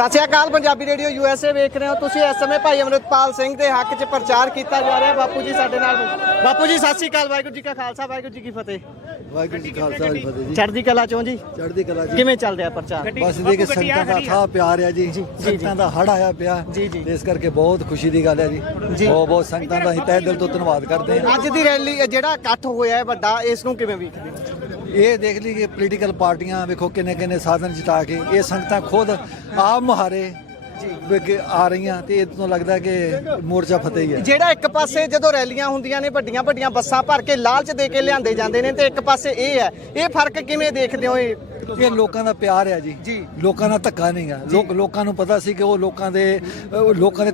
ਸਤਿ ਸ਼੍ਰੀ ਅਕਾਲ। Punjabi radio USA ਵੇਖ ਰਹੇ ਹੋ ਤੁਸੀਂ। ਇਸ ਸਮੇਂ ਭਾਈ ਅਮਰਿਤਪਾਲ ਸਿੰਘ ਦੇ ਹੱਕ 'ਚ ਪ੍ਰਚਾਰ ਕੀਤਾ ਜਾ ਰਿਹਾ। ਬਾਪੂ ਜੀ ਸਾਡੇ ਨਾਲ। ਬਾਪੂ ਜੀ ਸਤਿ ਸ਼੍ਰੀ ਅਕਾਲ। ਵਾਹਿਗੁਰੂ ਜੀ ਕਾ ਖਾਲਸਾ, ਵਾਹਿਗੁਰੂ ਜੀ ਕੀ ਫਤਿਹ। ਵਾਹਿਗੁਰੂ ਜੀ ਖਾਲਸਾ ਵਾਹਿਗੁਰੂ ਫਤਿਹ ਜੀ। ਚੜ੍ਹਦੀ ਕਲਾ ਚੋਂ ਜੀ। ਚੜ੍ਹਦੀ ਕਲਾ ਜੀ। ਕਿਵੇਂ ਚੱਲ ਰਿਹਾ ਪ੍ਰਚਾਰ? ਬਸ ਦੇਖ ਸੰਗਤਾਂ ਦਾ ਥਾਂ ਪਿਆਰ ਹੈ ਜੀ। ਸੰਗਤਾਂ ਦਾ ਹੜ ਆਇਆ ਪਿਆ ਜੀ ਜੀ। ਇਸ ਕਰਕੇ ਬਹੁਤ ਖੁਸ਼ੀ ਦੀ ਗੱਲ ਹੈ ਜੀ। ਬਹੁਤ ਬਹੁਤ ਸੰਗਤਾਂ ਦਾ ਅਸੀਂ ਤਹਿ ਦਿਲ ਤੋਂ ਧੰਨਵਾਦ ਕਰਦੇ ਹਾਂ। ਅੱਜ ਦੀ ਰੈਲੀ ਜਿਹੜਾ ਇਕੱਠ ਹੋਇਆ ਹੈ ਵੱਡਾ, ਇਸ ਨੂੰ ਕਿਵੇਂ ਵੇਖਦੇ ਹੋ? ਇਹ ਦੇਖ ਲਈ ਕਿ ਪੋਲੀਟੀਕਲ ਪਾਰਟੀਆਂ ਵੇਖੋ ਕਿੰਨੇ ਕਿੰਨੇ ਸਾਧਨ ਜਿਤਾ ਕੇ ਇਹ ਸੰਗਤਾਂ ਖੁਦ ਆਪ ਮੁਹਾਰੇ ਆ ਰਹੀਆਂ ਤੇ ਇਹ ਤੋਂ ਲੱਗਦਾ ਕਿ ਮੋਰਚਾ ਫਤਿਹ ਹੀ ਹੈ। ਜਿਹੜਾ ਇੱਕ ਪਾਸੇ ਜਦੋਂ ਰੈਲੀਆਂ ਹੁੰਦੀਆਂ ਨੇ ਵੱਡੀਆਂ ਵੱਡੀਆਂ ਬੱਸਾਂ ਭਰ ਕੇ ਲਾਲਚ ਦੇ ਕੇ ਲਿਆਂਦੇ ਜਾਂਦੇ ਨੇ, ਤੇ ਇੱਕ ਪਾਸੇ ਇਹ ਹੈ, ਇਹ ਫਰਕ ਕਿਵੇਂ ਦੇਖਦੇ ਹੋ? ਇਹ ਲੋਕਾਂ ਦਾ ਪਿਆਰ ਹੈ ਜੀ। ਲੋਕਾਂ ਦਾ ਧੱਕਾ ਨਹੀਂ ਗਾ। ਲੋਕਾਂ ਨੂੰ ਪਤਾ ਸੀ ਕਿ ਉਹ ਲੋਕਾਂ ਦੇ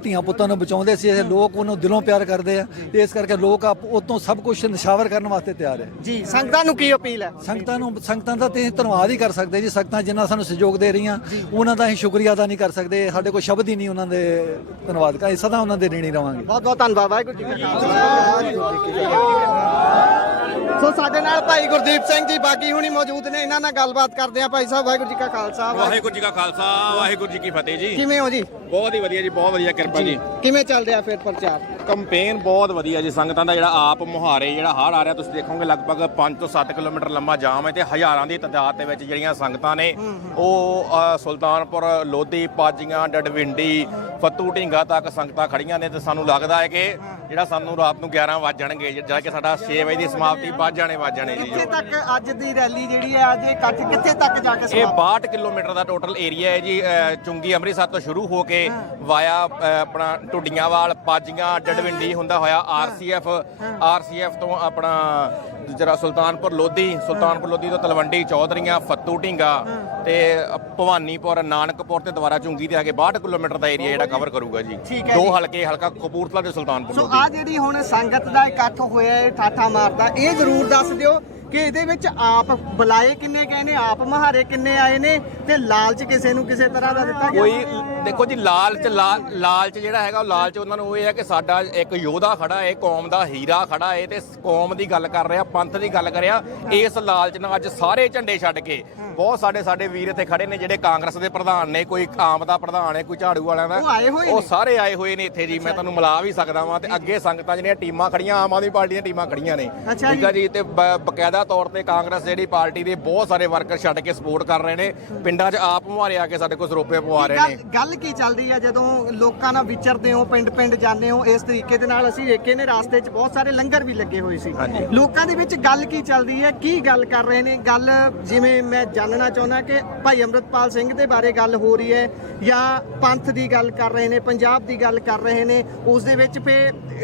ਧੀਆਂ ਪੁੱਤਾਂ ਨੂੰ ਬਚਾਉਂਦੇ ਸੀ। ਇਹ ਲੋਕ ਉਹਨੂੰ ਦਿਲੋਂ ਪਿਆਰ ਕਰਦੇ ਆ ਤੇ ਇਸ ਕਰਕੇ ਲੋਕ ਉਤੋਂ ਸਭ ਕੁਝ ਨਿਸ਼ਾਵਰ ਕਰਨ ਵਾਸਤੇ ਤਿਆਰ ਹੈ ਜੀ। ਸੰਗਤਾਂ ਨੂੰ ਕੀ ਅਪੀਲ ਹੈ? ਸੰਗਤਾਂ ਦਾ ਤੇ ਧੰਨਵਾਦ ਹੀ ਕਰ ਸਕਦੇ ਜੀ। ਸੰਗਤਾਂ ਜਿੰਨਾ ਸਾਨੂੰ ਸਹਿਯੋਗ ਦੇ ਰਹੀਆਂ ਉਹਨਾਂ ਦਾ ਅਸੀਂ ਸ਼ੁਕਰੀਆ ਅਦਾ ਨਹੀਂ ਕਰ ਸਕਦੇ। ਸਾਡੇ ਕੋਲ ਸ਼ਬਦ ਹੀ ਨਹੀਂ ਉਹਨਾਂ ਦੇ ਧੰਨਵਾਦ ਕਰ। ਸਦਾ ਉਹਨਾਂ ਦੇ ऋणी ਰਵਾਂਗੇ। ਬਹੁਤ ਬਹੁਤ ਧੰਨਵਾਦ। ਵਾਹਿਗੁਰੂ ਜੀ ਕਾ ਖਾਲਸਾ। ਸੋ ਸਾਡੇ ਨਾਲ ਭਾਈ ਗੁਰਦੀਪ ਸਿੰਘ ਜੀ ਬਾਗੀ ਹੁਣੀ ਮੌਜੂਦ ਨੇ, ਇਹਨਾਂ ਨਾਲ ਗੱਲਬਾਤ ਕਰਦੇ ਆ। ਭਾਈ ਸਾਹਿਬ ਵਾਹਿਗੁਰੂ ਜੀ ਕਾ ਖਾਲਸਾ। ਵਾਹਿਗੁਰੂ ਜੀ ਕਾ ਖਾਲਸਾ, ਵਾਹਿਗੁਰੂ ਜੀ ਕੀ ਫਤਿਹ ਜੀ। ਕਿਵੇਂ ਹੋ ਜੀ? ਬਹੁਤ ਹੀ ਵਧੀਆ ਜੀ, ਬਹੁਤ ਵਧੀਆ, ਕਿਰਪਾ ਜੀ। ਕਿਵੇਂ ਚੱਲ ਰਿਹਾ ਫਿਰ ਪ੍ਰਚਾਰ? ਕੰਪੇਨ ਬਹੁਤ ਵਧੀਆ ਜੀ। ਸੰਗਤਾਂ ਦਾ ਜਿਹੜਾ ਆਪ ਮੁਹਾਰੇ ਜਿਹੜਾ ਹੜ੍ਹ ਆ ਰਿਹਾ, ਤੁਸੀਂ ਦੇਖੋਗੇ ਲਗਭਗ 5 ਤੋਂ 7 ਕਿਲੋਮੀਟਰ ਲੰਮਾ ਜਾਮ ਹੈ ਤੇ ਹਜ਼ਾਰਾਂ ਦੀ ਤਾਦਾਦ ਦੇ ਵਿੱਚ ਜਿਹੜੀਆਂ ਸੰਗਤਾਂ ਨੇ ਉਹ ਸੁਲਤਾਨਪੁਰ ਲੋਧੀ, ਪਾਜੀਆਂ, ਡਡਵਿੰਡੀ, ਫੱਤੂ ਢੀਂਗਾ ਤੱਕ ਸੰਗਤਾਂ ਖੜੀਆਂ ਨੇ ਤੇ ਸਾਨੂੰ ਲੱਗਦਾ ਹੈ ਕਿ ਜਿਹੜਾ ਸਾਨੂੰ ਰਾਤ ਨੂੰ 11 ਵੱਜ ਜਾਣਗੇ, ਜਦ ਕਿ ਸਾਡਾ 6 ਵਜੇ ਦੀ ਸਮਾਪਤੀ ਵੱਜ ਜਾਣੇ ਜੀ। ਕਿੱਥੇ ਤੱਕ ਅੱਜ ਦੀ ਰੈਲੀ ਜਿਹੜੀ ਹੈ, ਅੱਜ ਇਹ ਇਕੱਠ ਕਿੱਥੇ ਤੱਕ ਜਾ ਕੇ? ਇਹ 62 ਕਿਲੋਮੀਟਰ ਦਾ ਟੋਟਲ ਏਰੀਆ ਹੈ ਜੀ। ਚੁੰਗੀ ਅੰਮ੍ਰਿਤਸਰ ਤੋਂ ਸ਼ੁਰੂ ਹੋ ਕੇ ਵਾਇਆ ਆਪਣਾ ਟੁੱਡੀਆਂਵਾਲ, ਪਾਜੀਆਂ, ਡਡਵਿੰਡੀ ਹੁੰਦਾ ਹੋਇਆ ਆਰਸੀਐਫ ਤੋਂ ਆਪਣਾ ਜਿਹੜਾ ਸੁਲਤਾਨਪੁਰ ਲੋਧੀ ਤੋਂ ਤਲਵੰਡੀ, ਚੌਧਰੀਆਂ, ਫੱਤੂ ਢੀਂਗਾ ਤੇ ਭਵਾਨੀਪੁਰ, ਨਾਨਕਪੁਰ ਤੇ ਦੁਬਾਰਾ ਚੁੰਗੀ ਤੇ ਆ ਕੇ 62 ਕਿਲੋਮੀਟਰ ਦਾ ਏਰੀਆ ਜਿਹੜਾ ਕਵਰ ਕਰੂਗਾ ਜੀ। ਦੋ ਹਲਕੇ, ਹਲਕਾ ਕਪੂਰਥਲਾ ਤੇ ਸੁਲਤਾਨਪੁਰ। ਸੋ ਆ ਜਿਹੜੀ ਹੁਣ ਸੰਗਤ ਦਾ ਇਕੱਠ ਹੋਇਆ ਹੈ ਠਾਠਾ ਮਾਰਦਾ, ਇਹ ਜ਼ਰੂਰ ਦੱਸ ਦਿਓ ਕਿ ਇਹਦੇ ਵਿੱਚ ਆਪ ਬੁਲਾਏ ਕਿੰਨੇ ਗਏ ਨੇ, ਆਪ ਮੁਹਾਰੇ ਕਿੰਨੇ ਆਏ ਨੇ, ਤੇ ਲਾਲਚ ਕਿਸੇ ਨੂੰ ਕਿਸੇ ਤਰ੍ਹਾਂ ਦਾ ਦਿੱਤਾ ਗਿਆ? ਕੋਈ ਦੇਖੋ ਜੀ, ਲਾਲਚ ਜਿਹੜਾ ਹੈਗਾ, ਉਹ ਲਾਲਚ ਉਹਨਾਂ ਨੂੰ ਇਹ ਹੈ ਕਿ ਸਾਡਾ ਇੱਕ ਯੋਧਾ ਖੜਾ ਹੈ, ਕੌਮ ਦਾ ਹੀਰਾ ਖੜਾ ਹੈ ਤੇ ਕੌਮ ਦੀ ਗੱਲ ਕਰ ਰਿਹਾ, ਪੰਥ ਦੀ ਗੱਲ ਕਰਿਆ। ਇਸ ਲਾਲਚ ਨਾਲ ਅੱਜ ਸਾਰੇ ਝੰਡੇ ਛੱਡ ਕੇ ਬਹੁਤ ਸਾਡੇ ਵੀਰ ਇੱਥੇ ਖੜੇ ਨੇ ਜਿਹੜੇ ਕਾਂਗਰਸ ਦੇ ਪ੍ਰਧਾਨ ਨੇ, ਕੋਈ ਆਮ ਦਾ ਪ੍ਰਧਾਨ ਹੈ, ਕੋਈ ਝਾੜੂ ਵਾਲਿਆਂ ਦਾ, ਉਹ ਸਾਰੇ ਆਏ ਹੋਏ ਨੇ ਇੱਥੇ ਜੀ। ਮੈਂ ਤੁਹਾਨੂੰ ਮਿਲਾ ਵੀ ਸਕਦਾ ਵਾਂ। ਤੇ ਅੱਗੇ ਸੰਗਤਾਂ ਜਿਹੜੀਆਂ ਟੀਮਾਂ ਖੜੀਆਂ, ਆਮ ਆਦਮੀ ਪਾਰਟੀ ਦੀਆਂ ਟੀਮਾਂ ਖੜੀਆਂ ਨੇ, ਠੀਕ ਆ ਜੀ। ਤੇ ਬਕਾਇਦਾ ਤੌਰ ਤੇ ਕਾਂਗਰਸ ਜਿਹੜੀ ਪਾਰਟੀ ਦੇ ਬਹੁਤ ਸਾਰੇ ਵਰਕਰ ਛੱਡ ਕੇ ਸਪੋਰਟ ਕਰ ਰਹੇ ਨੇ। ਪਿੰਡਾਂ 'ਚ ਆਪ ਮੁਹਾਰੇ ਆ ਕੇ ਸਾਡੇ ਕੋਲ ਸਰੋਪੇ ਪਵਾ ਰਹੇ ਨੇ। ਗੱਲ ਕੀ ਚੱਲਦੀ ਹੈ ਜਦੋਂ ਲੋਕਾਂ ਨਾਲ ਵਿਚਰਦੇ ਹੋ, ਪਿੰਡ ਜਾਂਦੇ ਹੋ ਇਸ ਤਰੀਕੇ ਦੇ ਨਾਲ? ਅਸੀਂ ਵੇਖੇ ਨੇ ਰਾਸਤੇ 'ਚ ਬਹੁਤ ਸਾਰੇ ਲੰਗਰ ਵੀ ਲੱਗੇ ਹੋਏ ਸੀ। ਲੋਕਾਂ ਦੇ ਵਿੱਚ ਗੱਲ ਕੀ ਚੱਲਦੀ ਹੈ, ਕੀ ਗੱਲ ਕਰ ਰਹੇ ਨੇ? ਗੱਲ ਜਿਵੇਂ ਮੈਂ ਜਾਣਨਾ ਚਾਹੁੰਦਾ ਕਿ ਭਾਈ ਅਮਰਿਤਪਾਲ ਸਿੰਘ ਦੇ ਬਾਰੇ ਗੱਲ ਹੋ ਰਹੀ ਹੈ ਜਾਂ ਪੰਥ ਦੀ ਗੱਲ ਕਰ ਰਹੇ ਨੇ, ਪੰਜਾਬ ਦੀ ਗੱਲ ਕਰ ਰਹੇ ਨੇ? ਉਸ ਦੇ ਵਿੱਚ ਫੇ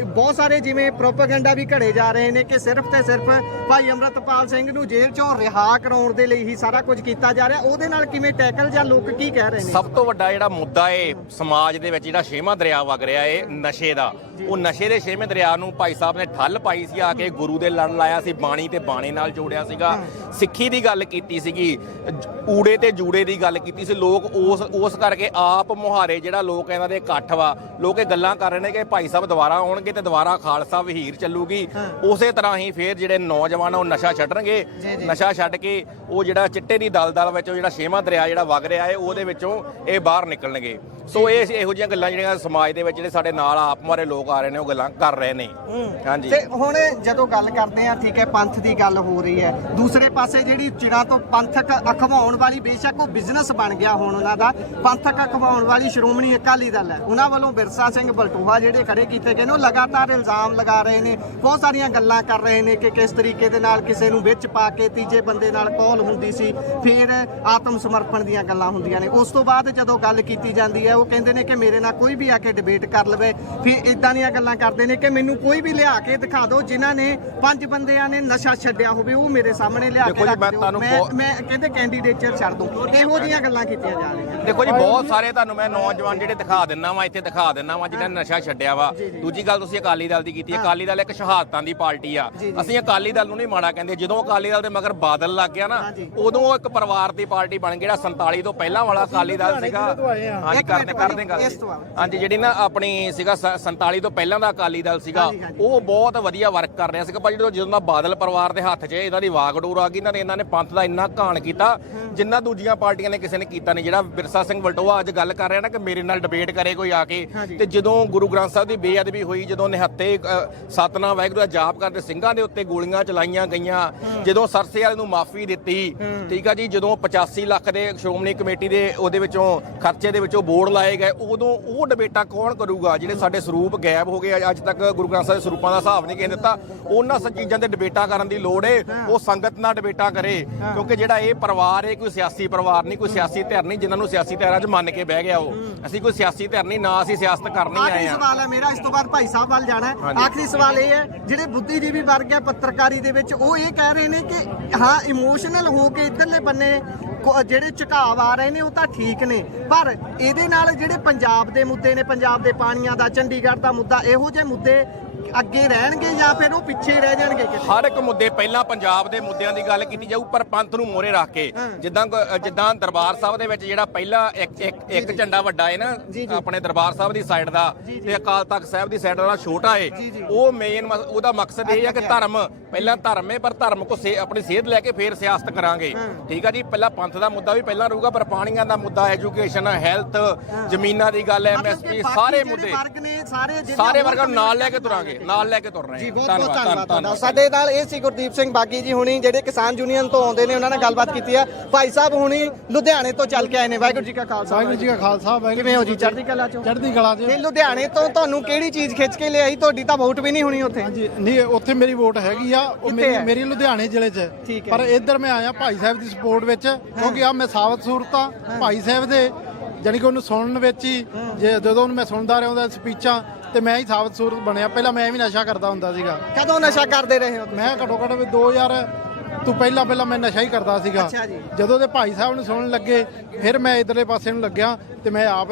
ਬਹੁਤ ਸਾਰੇ ਜਿਵੇਂ ਪ੍ਰੋਪੇਗੈਂਡਾ ਵੀ ਘੜੇ ਜਾ ਰਹੇ ਨੇ ਕਿ ਸਿਰਫ ਤੇ ਸਿਰਫ ਭਾਈ ਅਮਰਿਤਪਾਲ ਸਿੰਘ ਨੂੰ ਜੇਲ੍ਹ ਚੋਂ ਰਿਹਾ ਕਰਾਉਣ ਦੇ ਲਈ ਹੀ ਸਾਰਾ ਕੁਝ ਕੀਤਾ ਜਾ ਰਿਹਾ। ਉਹਦੇ ਨਾਲ ਕਿਵੇਂ ਟੈਕਲ, ਜਾਂ ਲੋਕ ਕੀ ਕਹਿ ਰਹੇ ਨੇ? ਸਭ ਤੋਂ ਵੱਡਾ ਜਿਹੜਾ ਮੁੱਦਾ ਏ ਸਮਾਜ ਦੇ ਵਿੱਚ, ਜਿਹੜਾ 6ਵਾਂ ਦਰਿਆ ਵਗ ਰਿਹਾ ਏ ਨਸ਼ੇ ਦਾ, ਉਹ ਨਸ਼ੇ ਦੇ 6ਵੇਂ ਦਰਿਆ ਨੂੰ ਭਾਈ ਸਾਹਿਬ ਨੇ ਠੱਲ ਪਾਈ ਸੀ। ਆ ਕੇ ਗੁਰੂ ਦੇ ਲੜ ਲਾਇਆ ਸੀ, ਬਾਣੀ ਤੇ ਬਾਣੇ ਨਾਲ ਜੋੜਿਆ ਸੀਗਾ, ਸਿੱਖੀ ਦੀ ਗੱਲ ਕੀਤੀ ਸੀਗੀ, ਊੜੇ ਤੇ ਜੂੜੇ ਦੀ ਗੱਲ ਕੀਤੀ ਸੀ। ਲੋਕ ਉਸ ਕਰਕੇ ਆਪ ਮੁਹਾਰੇ ਜਿਹੜਾ ਲੋਕ ਇਹਨਾਂ ਦੇ ਇਕੱਠ ਵਾ, ਲੋਕ ਇਹ ਗੱਲਾਂ ਕਰ ਰਹੇ ਨੇ ਕਿ ਭਾਈ ਸਾਹਿਬ ਦੁਬਾਰਾ ਆਉਣਗੇ ਤੇ ਦੁਬਾਰਾ ਖਾਲਸਾ ਵਹੀਰ ਚੱਲੂਗੀ। ਉਸੇ ਤਰ੍ਹਾਂ ਹੀ ਫੇਰ ਜਿਹੜੇ ਨੌਜਵਾਨ ਉਹ ਨਸ਼ਾ ਛੱਡਣਗੇ, ਨਸ਼ਾ ਛੱਡ ਕੇ ਉਹ ਜਿਹੜਾ ਚਿੱਟੇ ਦੀ ਦਲਦਲ ਵਿੱਚੋਂ ਜਿਹੜਾ 6ਵਾਂ ਦਰਿਆ ਜਿਹੜਾ ਵਗ ਰਿਹਾ ਹੈ ਉਹਦੇ ਵਿੱਚੋਂ ਇਹ ਬਾਹਰ ਨਿਕਲਣਗੇ। ਸੋ ਇਹ ਇਹੋ ਜਿਹੀਆਂ ਗੱਲਾਂ ਜਿਹੜੀਆਂ ਸਮਾਜ ਦੇ ਵਿੱਚ ਜਿਹੜੇ ਸਾਡੇ ਨਾਲ ਆਪ ਮੁਹਾਰੇ ਲੋਕ ਆ ਰਹੇ ਨੇ ਉਹ ਗੱਲਾਂ ਕਰ ਰਹੇ ਨੇ। ਹਾਂਜੀ। ਤੇ ਹੁਣ ਜਦੋਂ ਗੱਲ ਕਰਦੇ ਆ, ਠੀਕ ਹੈ, ਪੰਥ ਦੀ ਗੱਲ ਹੋ ਰਹੀ ਹੈ, ਦੂਸਰੇ ਪਾਸੇ ਜਿਹੜੀ ਚਿਰਾਂ ਤੋਂ ਪੰਥਕ ਅਖਵਾਉਣ ਵਾਲੀ, ਬੇਸ਼ੱਕ ਉਹ ਬਿਜ਼ਨਸ ਬਣ ਗਿਆ ਹੁਣ ਉਹਨਾਂ ਦਾ, ਪੰਥਕ ਅਖਵਾਉਣ ਵਾਲੀ ਸ਼੍ਰੋਮਣੀ ਅਕਾਲੀ ਦਲ ਹੈ, ਉਹਨਾਂ ਵੱਲੋਂ ਬਿਰਸਾ ਸਿੰਘ ਬਲਟੋਹਾ ਜਿਹੜੇ ਖੜੇ ਕੀਤੇ ਗਏ ਨੇ, ਉਹ ਲਗਾਤਾਰ ਇਲਜ਼ਾਮ ਲਗਾ ਰਹੇ ਨੇ, ਬਹੁਤ ਸਾਰੀਆਂ ਗੱਲਾਂ ਕਰ ਰਹੇ ਨੇ ਕਿ ਕਿਸ ਤਰੀਕੇ ਦੇ ਨਾਲ ਕਿਸੇ ਨੂੰ ਵਿੱਚ ਪਾ ਕੇ ਤੀਜੇ ਬੰਦੇ ਨਾਲ ਕੌਲ ਹੁੰਦੀ ਸੀ, ਫਿਰ ਆਤਮ ਸਮਰਪਣ ਦੀਆਂ ਗੱਲਾਂ ਹੁੰਦੀਆਂ ਨੇ। ਉਸ ਤੋਂ ਬਾਅਦ ਜਦੋਂ ਗੱਲ ਕੀਤੀ ਜਾਂਦੀ ਹੈ, ਉਹ ਕਹਿੰਦੇ ਨੇ ਕਿ ਮੇਰੇ ਨਾਲ ਕੋਈ ਵੀ ਆ ਕੇ ਡਿਬੇਟ ਕਰ ਲਵੇ। ਫਿਰ ਇਦਾਂ ਦੀਆਂ ਗੱਲਾਂ ਕਰਦੇ ਨੇ ਕਿ ਮੈਨੂੰ ਕੋਈ ਵੀ ਲਿਆ ਕੇ ਦਿਖਾ ਦਿਓ ਜਿਨ੍ਹਾਂ ਨੇ 5 ਬੰਦਿਆਂ ਨੇ ਨਸ਼ਾ ਛੱਡਿਆ ਹੋਵੇ, ਉਹ ਮੇਰੇ ਸਾਹਮਣੇ ਲਿਆ ਕੇ ਰੱਖ ਦਿਓ, ਮੈਂ ਕਹਿੰਦੇ ਕੈਂਡੀਡੇਟਰ ਛੱਡ ਦੂੰ। ਇਹੋ ਜਿਹੀਆਂ ਗੱਲਾਂ ਕੀਤੀਆਂ ਜਾ ਰਹੀਆਂ। ਦੇਖੋ ਜੀ, ਬਹੁਤ ਸਾਰੇ ਤੁਹਾਨੂੰ ਮੈਂ ਨੌਜਵਾਨ ਜਿਹੜੇ ਦਿਖਾ ਦਿੰਦਾ ਵਾਂ, ਇੱਥੇ ਦਿਖਾ ਦਿੰਦਾ ਵਾਂ ਜਿਹਨਾਂ ਨੇ ਨਸ਼ਾ ਛੱਡਿਆ ਵਾ। ਦੂਜੀ ਗੱਲ ਤੁਸੀਂ ਅਕਾਲੀ ਦਲ ਦੀ ਕੀਤੀ। ਅਕਾਲੀ ਦਲ ਇੱਕ ਸ਼ਹਾਦਤਾਂ ਦੀ ਪਾਰਟੀ ਆ। ਅਸੀਂ ਅਕਾਲੀ ਦਲ ਨੂੰ ਨਹੀਂ ਮਾੜਾ ਕਹਿੰਦੇ। ਜਦੋਂ ਅਕਾਲੀ ਦਲ ਦੇ ਮਗਰ ਬਾਦਲ ਲੱਗ ਗਿਆ ਨਾ, ਉਦੋਂ ਇੱਕ ਪਰਿਵਾਰ ਦੀ ਪਾਰਟੀ ਬਣ ਗਈ। ਜਿਹੜਾ 47 ਤੋਂ ਪਹਿਲਾਂ ਵਾਲਾ ਅਕਾਲੀ ਦਲ ਸੀਗਾ। ਇੱਕ ਕਰ ਦੇਗਾ ਹਾਂਜੀ ਜਿਹੜੀ ਨਾ ਆਪਣੀ ਸੀਗਾ 47 ਤੋਂ ਪਹਿਲਾਂ ਦਾ ਅਕਾਲੀ ਦਲ ਸੀਗਾ ਉਹ ਬਹੁਤ ਵਧੀਆ ਵਰਕ ਕਰ ਰਿਹਾ ਸੀਗਾ ਪਰ ਜਦੋਂ ਦਾ ਬਾਦਲ ਪਰਿਵਾਰ ਦੇ ਹੱਥ 'ਚ ਇਹਨਾਂ ਦੀ ਵਾਗਡੋਰ ਆ ਗਈ ਇਹਨਾਂ ਨੇ ਪੰਥ ਦਾ ਇੰਨਾ ਘਾਣ ਕੀਤਾ ਜਿੰਨਾ ਦੂਜੀਆਂ ਪਾਰਟੀਆਂ ਨੇ ਕਿਸੇ ਨੇ ਕੀਤਾ ਨਹੀਂ। ਜਿਹੜਾ ਬਿਰਸਾ ਸਿੰਘ ਵਲਟੋਆ ਅੱਜ ਗੱਲ ਕਰ ਰਿਹਾ ਨਾ ਕਿ ਮੇਰੇ ਨਾਲ ਡਿਬੇਟ ਕਰੇ ਕੋਈ ਆ ਕੇ, ਤੇ ਜਦੋਂ ਗੁਰੂ ਗ੍ਰੰਥ ਸਾਹਿਬ ਦੀ ਬੇਅਦਬੀ ਹੋਈ, ਜਦੋਂ ਨਿਹੱਤੇ ਸਤਨਾਮ ਵਾਹਿਗੁਰੂ ਦਾ ਜਾਪ ਕਰਦੇ ਸਿੰਘਾਂ ਦੇ ਉੱਤੇ ਗੋਲੀਆਂ ਚਲਾਈਆਂ ਗਈਆਂ, ਜਦੋਂ ਸਰਸੇ ਵਾਲੇ ਨੂੰ ਮਾਫੀ ਦਿੱਤੀ, ਠੀਕ ਆ ਜੀ, ਜਦੋਂ 85 ਲੱਖ ਦੇ ਸ਼੍ਰੋਮਣੀ ਕਮੇਟੀ ਦੇ ਉਹਦੇ ਵਿੱਚੋਂ ਖਰਚੇ ਦੇ ਵਿੱਚੋਂ ਬੋਰਡ ਲਾਏ ਗਏ, ਉਦੋਂ ਉਹ ਡਿਬੇਟਾਂ ਕੌਣ ਕਰੂਗਾ? ਜਿਹੜੇ ਸਾਡੇ ਸਰੂਪ ਗਾਇਬ ਹੋ ਗਏ ਅੱਜ ਤੱਕ ਗੁਰੂ ਗ੍ਰੰਥ ਸਾਹਿਬ ਦੇ ਸਰੂਪਾਂ ਦਾ ਹਿਸਾਬ ਨਹੀਂ ਕਿਸੇ ਦਿੱਤਾ, ਉਹਨਾਂ ਚੀਜ਼ਾਂ ਤੇ ਡਿਬੇਟਾਂ ਕਰਨ ਦੀ ਲੋੜ ਏ। ਉਹ ਸੰਗਤ ਨਾਲ ਡਿਬੇਟਾਂ ਕਰੇ ਕਿਉਂਕਿ ਜਿਹੜਾ ਇਹ ਪਰਿਵਾਰ ਹੈ ਕੋਈ ਸਿਆਸੀ ਪਰਿਵਾਰ ਨਹੀਂ, ਕੋਈ ਸਿਆਸੀ ਧਿਰ ਨਹੀਂ ਜਿਨ੍ਹਾਂ ਨੂੰ ਸਿਆਸੀ ਧਿਰਾਂ 'ਚ ਮੰਨ ਕੇ ਬਹਿ ਗਿਆ। ਉਹ ਅਸੀਂ ਕੋਈ ਸਿਆਸੀ ਧਿਰ ਨਹੀਂ, ਨਾ ਅਸੀਂ ਸਿਆਸਤ ਕਰਨੀ ਆਏ ਆਖਰੀ ਸਵਾਲ ਹੈ ਮੇਰਾ, ਇਸ ਤੋਂ ਬਾਅਦ ਭਾਈ ਸਾਹਿਬ ਵੱਲ ਜਾਣਾ ਹੈ। ਆਖਰੀ ਸਵਾਲ ਇਹ ਹੈ, ਜਿਹੜੇ ਬੁੱਧੀਜੀਵੀ ਵਰਗ ਹੈ ਪੱਤਰਕਾਰੀ ਦੇ ਵਿੱਚ, ਉਹ ਇਹ ਕਹਿ ਰਹੇ ਨੇ ਕਿ ਹਾਂ ਇਮੋਸ਼ਨਲ ਹੋ ਕੇ ਇੱਧਰਲੇ ਬੰਨੇ ਜਿਹੜੇ ਝੁਕਾਅ ਆ ਰਹੇ ਨੇ ਉਹ ਤਾਂ ਠੀਕ ਨੇ, ਪਰ ਇਹਦੇ ਨਾਲ ਜਿਹੜੇ ਪੰਜਾਬ ਦੇ ਮੁੱਦੇ ਨੇ, ਪੰਜਾਬ ਦੇ ਪਾਣੀਆਂ ਦਾ, ਚੰਡੀਗੜ੍ਹ ਦਾ ਮੁੱਦਾ, ਇਹੋ ਜਿਹੇ ਮੁੱਦੇ ਅੱਗੇ ਰਹਿਣਗੇ ਜਾਂ ਫਿਰ ਉਹ ਪਿੱਛੇ ਰਹਿ ਜਾਣਗੇ? ਹਰ ਇੱਕ ਮੁੱਦੇ ਪਹਿਲਾਂ ਪੰਜਾਬ ਦੇ ਮੁੱਦਿਆਂ ਦੀ ਗੱਲ ਕੀਤੀ ਜਾਊ ਪਰ ਪੰਥ ਨੂੰ ਮੋਹਰੇ ਰੱਖ ਕੇ। ਜਿੱਦਾਂ ਦਰਬਾਰ ਸਾਹਿਬ ਦੇ ਵਿੱਚ ਜਿਹੜਾ ਪਹਿਲਾ ਇੱਕ ਝੰਡਾ ਵੱਡਾ ਹੈ ਨਾ ਆਪਣੇ ਦਰਬਾਰ ਸਾਹਿਬ ਦੀ ਸਾਈਡ ਦਾ ਤੇ ਅਕਾਲ ਤਖਤ ਸਾਹਿਬ ਦੀ ਸਾਈਡ ਦਾ ਛੋਟਾ ਹੈ, ਉਹ ਮੇਨ ਉਹਦਾ ਮਕਸਦ ਇਹ ਹੈ ਕਿ ਧਰਮ ਪਹਿਲਾਂ ਧਰਮ ਹੈ ਪਰ ਧਰਮ ਕੋ ਆਪਣੀ ਸੇਧ ਲੈ ਕੇ ਫੇਰ ਸਿਆਸਤ ਕਰਾਂਗੇ। ਠੀਕ ਆ ਜੀ, ਪਹਿਲਾਂ ਪੰਥ ਦਾ ਮੁੱਦਾ ਵੀ ਪਹਿਲਾਂ ਰਹੂਗਾ ਪਰ ਪਾਣੀਆਂ ਦਾ ਮੁੱਦਾ, ਐਜੂਕੇਸ਼ਨ, ਹੈਲਥ, ਜ਼ਮੀਨਾਂ ਦੀ ਗੱਲ, MSP, ਸਾਰੇ ਮੁੱਦੇ ਸਾਰੇ ਵਰਗਾਂ ਨੂੰ ਨਾਲ ਲੈ ਕੇ ਤੁਰਾਂਗੇ, ਨਾਲ ਲੈ ਕੇ ਤੁਰ ਰਹੇ ਹਾਂ। ਧੰਨਵਾਦ। ਸਾਡੇ ਨਾਲ ਇਹ ਸੀ ਗੁਰਦੀਪ ਸਿੰਘ ਬਾਗੀ ਜੀ ਹੁਣੀ, ਜਿਹੜੇ ਕਿਸਾਨ ਯੂਨੀਅਨ ਤੋਂ ਆਉਂਦੇ ਨੇ, ਉਹਨਾਂ ਨਾਲ ਗੱਲਬਾਤ ਕੀਤੀ ਹੈ। ਭਾਈ ਸਾਹਿਬ ਹੁਣੀ ਲੁਧਿਆਣੇ ਤੋਂ ਚੱਲ ਕੇ ਆਏ ਨੇ। ਵਾਹਿਗੁਰੂ ਜੀ ਕਾ ਖਾਲਸਾ ਵਾਹਿਗੁਰੂ ਜੀ ਕਾ ਖਾਲਸਾ। ਕਿਵੇਂ ਹੋ ਜੀ? ਚੜ੍ਹਦੀ ਕਲਾ ਚੋਂ? ਚੜ੍ਹਦੀ ਕਲਾ ਚ। ਤੇ ਲੁਧਿਆਣੇ ਤੋਂ ਤੁਹਾਨੂੰ ਕਿਹੜੀ ਚੀਜ਼ ਖਿੱਚ ਕੇ ਲਿਆਈ? ਤੁਹਾਡੀ ਤਾਂ ਵੋਟ ਵੀ ਨਹੀਂ ਹੋਣੀ ਉੱਥੇ। ਨਹੀਂ, ਉੱਥੇ ਮੇਰੀ ਵੋਟ ਹੈਗੀ ਆ, ਉਹ ਮੇਰੀ ਲੁਧਿਆਣੇ ਜ਼ਿਲ੍ਹੇ 'ਚ, ਪਰ ਇੱਧਰ ਮੈਂ ਆਇਆ ਭਾਈ ਸਾਹਿਬ ਦੀ ਸਪੋਰਟ ਵਿੱਚ ਕਿਉਂਕਿ ਆ ਮੈਂ ਸਾਬਤ ਸੂਰਤ ਆ ਭਾਈ ਸਾਹਿਬ ਦੇ, ਜਾਨੀ ਕਿ ਉਹਨੂੰ ਸੁਣਨ ਵਿੱਚ ਹੀ ਜਦੋਂ ਉਹਨੂੰ ਮੈਂ ਸੁਣਦਾ ਰਿਹਾ ਉਹਦਾ ਸਪੀਚਾਂ ਤੇ ਮੈਂ ਹੀ ਸਾਬਤ ਸੂਰਤ ਬਣਿਆ। ਪਹਿਲਾਂ ਮੈਂ ਵੀ ਨਸ਼ਾ ਕਰਦਾ ਹੁੰਦਾ ਸੀਗਾ। ਕਦੋਂ ਨਸ਼ਾ ਕਰਦੇ ਰਹੇ ਹੋ? ਮੈਂ ਘੱਟੋ ਘੱਟ 2000 ਤੋਂ ਪਹਿਲਾਂ ਮੈਂ ਨਸ਼ਾ ਹੀ ਕਰਦਾ ਸੀਗਾ। ਜਦੋਂ ਦੇ ਭਾਈ ਸਾਹਿਬ ਨੂੰ ਸੁਣਨ ਲੱਗੇ ਫਿਰ ਮੈਂ ਇਧਰਲੇ ਪਾਸੇ ਨੂੰ ਲੱਗਿਆ ਤੇ ਮੈਂ ਆਪ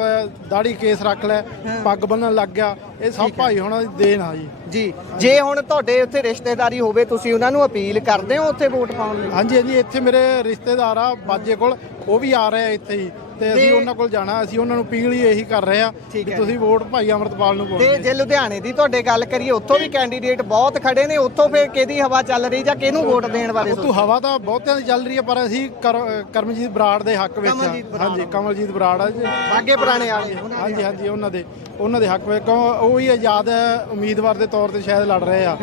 ਦਾੜੀ ਕੇਸ ਰੱਖ ਲੈ, ਪੱਗ ਬੰਨਣ ਲੱਗ ਗਿਆ। ਇਹ ਸਭ ਭਾਈ ਹੋਣਾ ਦੀ ਦੇਣ ਆ ਜੀ। ਜੇ ਹੁਣ ਤੁਹਾਡੇ ਉੱਥੇ ਰਿਸ਼ਤੇਦਾਰੀ ਹੋਵੇ, ਤੁਸੀਂ ਉਹਨਾਂ ਨੂੰ ਅਪੀਲ ਕਰਦੇ ਹੋ ਉੱਥੇ ਵੋਟ ਪਾਉਣ ਲਈ? ਹਾਂਜੀ, ਇੱਥੇ ਮੇਰੇ ਰਿਸ਼ਤੇਦਾਰ ਆ ਬਾਜੇ ਕੋਲ, ਉਹ ਵੀ ਆ ਰਹੇ ਆ ਇੱਥੇ ਹੀ ਤੇ ਅਸੀਂ ਉਹਨਾਂ ਕੋਲ ਜਾਣਾ। ਅਸੀਂ ਉਹਨਾਂ ਨੂੰ ਅਪੀਲ ਹੀ ਇਹੀ ਕਰ ਰਹੇ ਆ ਕਿ ਤੁਸੀਂ ਵੋਟ ਭਾਈ ਅਮਰਤਪਾਲ ਨੂੰ ਪਾਓ। ਤੇ ਜੇ ਲੁਧਿਆਣੇ ਦੀ ਤੁਹਾਡੇ ਗੱਲ ਕਰੀਏ, ਉੱਥੋਂ ਵੀ ਕੈਂਡੀਡੇਟ ਬਹੁਤ ਖੜੇ ਨੇ, ਉੱਥੋਂ ਫੇਰ ਕਿਹਦੀ ਹਵਾ ਚੱਲ ਰਹੀ ਜਾਂ ਕਿਹਨੂੰ ਵੋਟ ਦੇਣ ਬਾਰੇ? ਉੱਥੋਂ ਹਵਾ ਤਾਂ ਬਹੁਤਿਆਂ ਦੀ ਚੱਲ ਰਹੀ ਹੈ ਪਰ ਅਸੀਂ ਕਰਮਜੀਤ ਬਰਾੜ ਦੇ ਹੱਕ ਵਿੱਚ। ਹਾਂਜੀ, ਕਮਲਜੀਤ ਬਰਾੜ ਆ ਜੀ, ਬਾਗੇ ਪੁਰਾਣੇ ਵਾਲੇ। ਹਾਂਜੀ, ਉਹਨਾਂ ਦੇ ਹੱਕ ਵਿੱਚ ਉਹ ਹੀ ਆਜ਼ਾਦ ਉਮੀਦਵਾਰ ਦੇ ਤੌਰ ਤੇ ਸ਼ਾਇਦ ਲੜ ਰਹੇ ਆ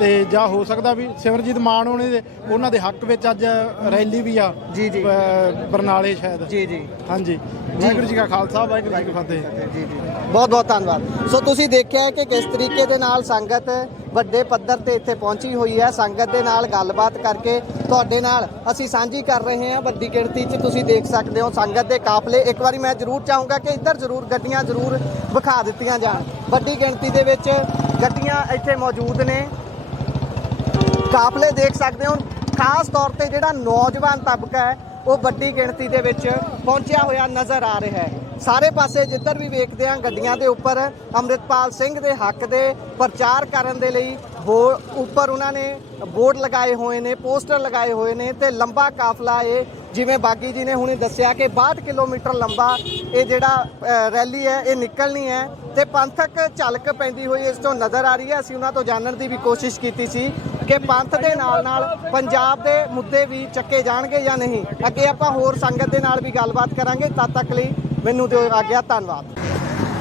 ਤੇ ਜਾਂ ਹੋ ਸਕਦਾ ਵੀ ਸਿਮਰਜੀਤ ਮਾਨ ਉਹਨਾਂ ਦੇ ਹੱਕ ਵਿੱਚ ਅੱਜ ਰੈਲੀ ਵੀ ਆ ਬਰਨਾਲੇ ਸ਼ਾਇਦ। ਹਾਂਜੀ, ਵਾਹਿਗੁਰੂ ਜੀ ਕਾ ਖਾਲਸਾ, ਵਾਹਿਗੁਰੂ ਜੀ ਕੀ ਫਤਿਹ। ਬਹੁਤ ਬਹੁਤ ਧੰਨਵਾਦ। ਸੋ ਤੁਸੀਂ ਦੇਖਿਆ ਕਿ ਕਿਸ ਤਰੀਕੇ ਦੇ ਨਾਲ ਸੰਗਤ ਵੱਡੇ ਪੱਧਰ ਤੇ ਇੱਥੇ ਪਹੁੰਚੀ ਹੋਈ ਹੈ। ਸੰਗਤ ਦੇ ਨਾਲ ਗੱਲਬਾਤ ਕਰਕੇ ਤੁਹਾਡੇ ਨਾਲ ਅਸੀਂ ਸਾਂਝੀ ਕਰ ਰਹੇ ਹਾਂ। ਵੱਡੀ ਗਿਣਤੀ 'ਚ ਤੁਸੀਂ ਦੇਖ ਸਕਦੇ ਹੋ ਸੰਗਤ ਦੇ ਕਾਫਲੇ। ਇੱਕ ਵਾਰੀ ਮੈਂ ਜ਼ਰੂਰ ਚਾਹੂੰਗਾ ਕਿ ਇੱਧਰ ਜ਼ਰੂਰ ਗੱਡੀਆਂ ਜ਼ਰੂਰ ਵਿਖਾ ਦਿੱਤੀਆਂ ਜਾਣ। ਵੱਡੀ ਗਿਣਤੀ ਦੇ ਵਿੱਚ ਗੱਡੀਆਂ ਇੱਥੇ ਮੌਜੂਦ ਨੇ, ਕਾਫਲੇ ਦੇਖ ਸਕਦੇ ਹੋ। ਖਾਸ ਤੌਰ ਤੇ ਜਿਹੜਾ ਨੌਜਵਾਨ ਤਬਕਾ ਹੈ ਉਹ ਵੱਡੀ ਗਿਣਤੀ ਦੇ ਵਿੱਚ ਪਹੁੰਚਿਆ ਹੋਇਆ ਨਜ਼ਰ ਆ ਰਿਹਾ ਹੈ। ਸਾਰੇ ਪਾਸੇ ਜਿੱਧਰ ਵੀ ਵੇਖਦੇ ਹਾਂ ਗੱਡੀਆਂ ਦੇ ਉੱਪਰ ਅੰਮ੍ਰਿਤਪਾਲ ਸਿੰਘ ਦੇ ਹੱਕ ਦੇ ਪ੍ਰਚਾਰ ਕਰਨ ਦੇ ਲਈ ਉੱਪਰ ਉਹਨਾਂ ਨੇ ਬੋਰਡ ਲਗਾਏ ਹੋਏ ਨੇ, ਪੋਸਟਰ ਲਗਾਏ ਹੋਏ ਨੇ ਤੇ ਲੰਬਾ ਕਾਫਲਾ ਇਹ, ਜਿਵੇਂ ਬਾਗੀ ਜੀ ਨੇ ਹੁਣੇ ਦੱਸਿਆ ਕਿ 62 ਕਿਲੋਮੀਟਰ ਲੰਬਾ ਇਹ ਜਿਹੜਾ ਰੈਲੀ ਹੈ ਇਹ ਨਿਕਲਣੀ ਹੈ ਤੇ ਪੰਥਕ ਝਲਕ ਪੈਂਦੀ ਹੋਈ ਇਸ ਤੋਂ ਨਜ਼ਰ ਆ ਰਹੀ ਹੈ। ਅਸੀਂ ਉਹਨਾਂ ਤੋਂ ਜਾਣਨ ਦੀ ਵੀ ਕੋਸ਼ਿਸ਼ ਕੀਤੀ ਸੀ ਕਿ ਪੰਥ ਦੇ ਨਾਲ ਪੰਜਾਬ ਦੇ ਮੁੱਦੇ ਵੀ ਚੱਕੇ ਜਾਣਗੇ ਜਾਂ ਨਹੀਂ। ਅੱਗੇ ਆਪਾਂ ਹੋਰ ਸੰਗਤ ਦੇ ਨਾਲ ਵੀ ਗੱਲਬਾਤ ਕਰਾਂਗੇ। ਤਦ ਤੱਕ ਲਈ ਮੈਨੂੰ ਦਿਓ ਆਗਿਆ। ਧੰਨਵਾਦ।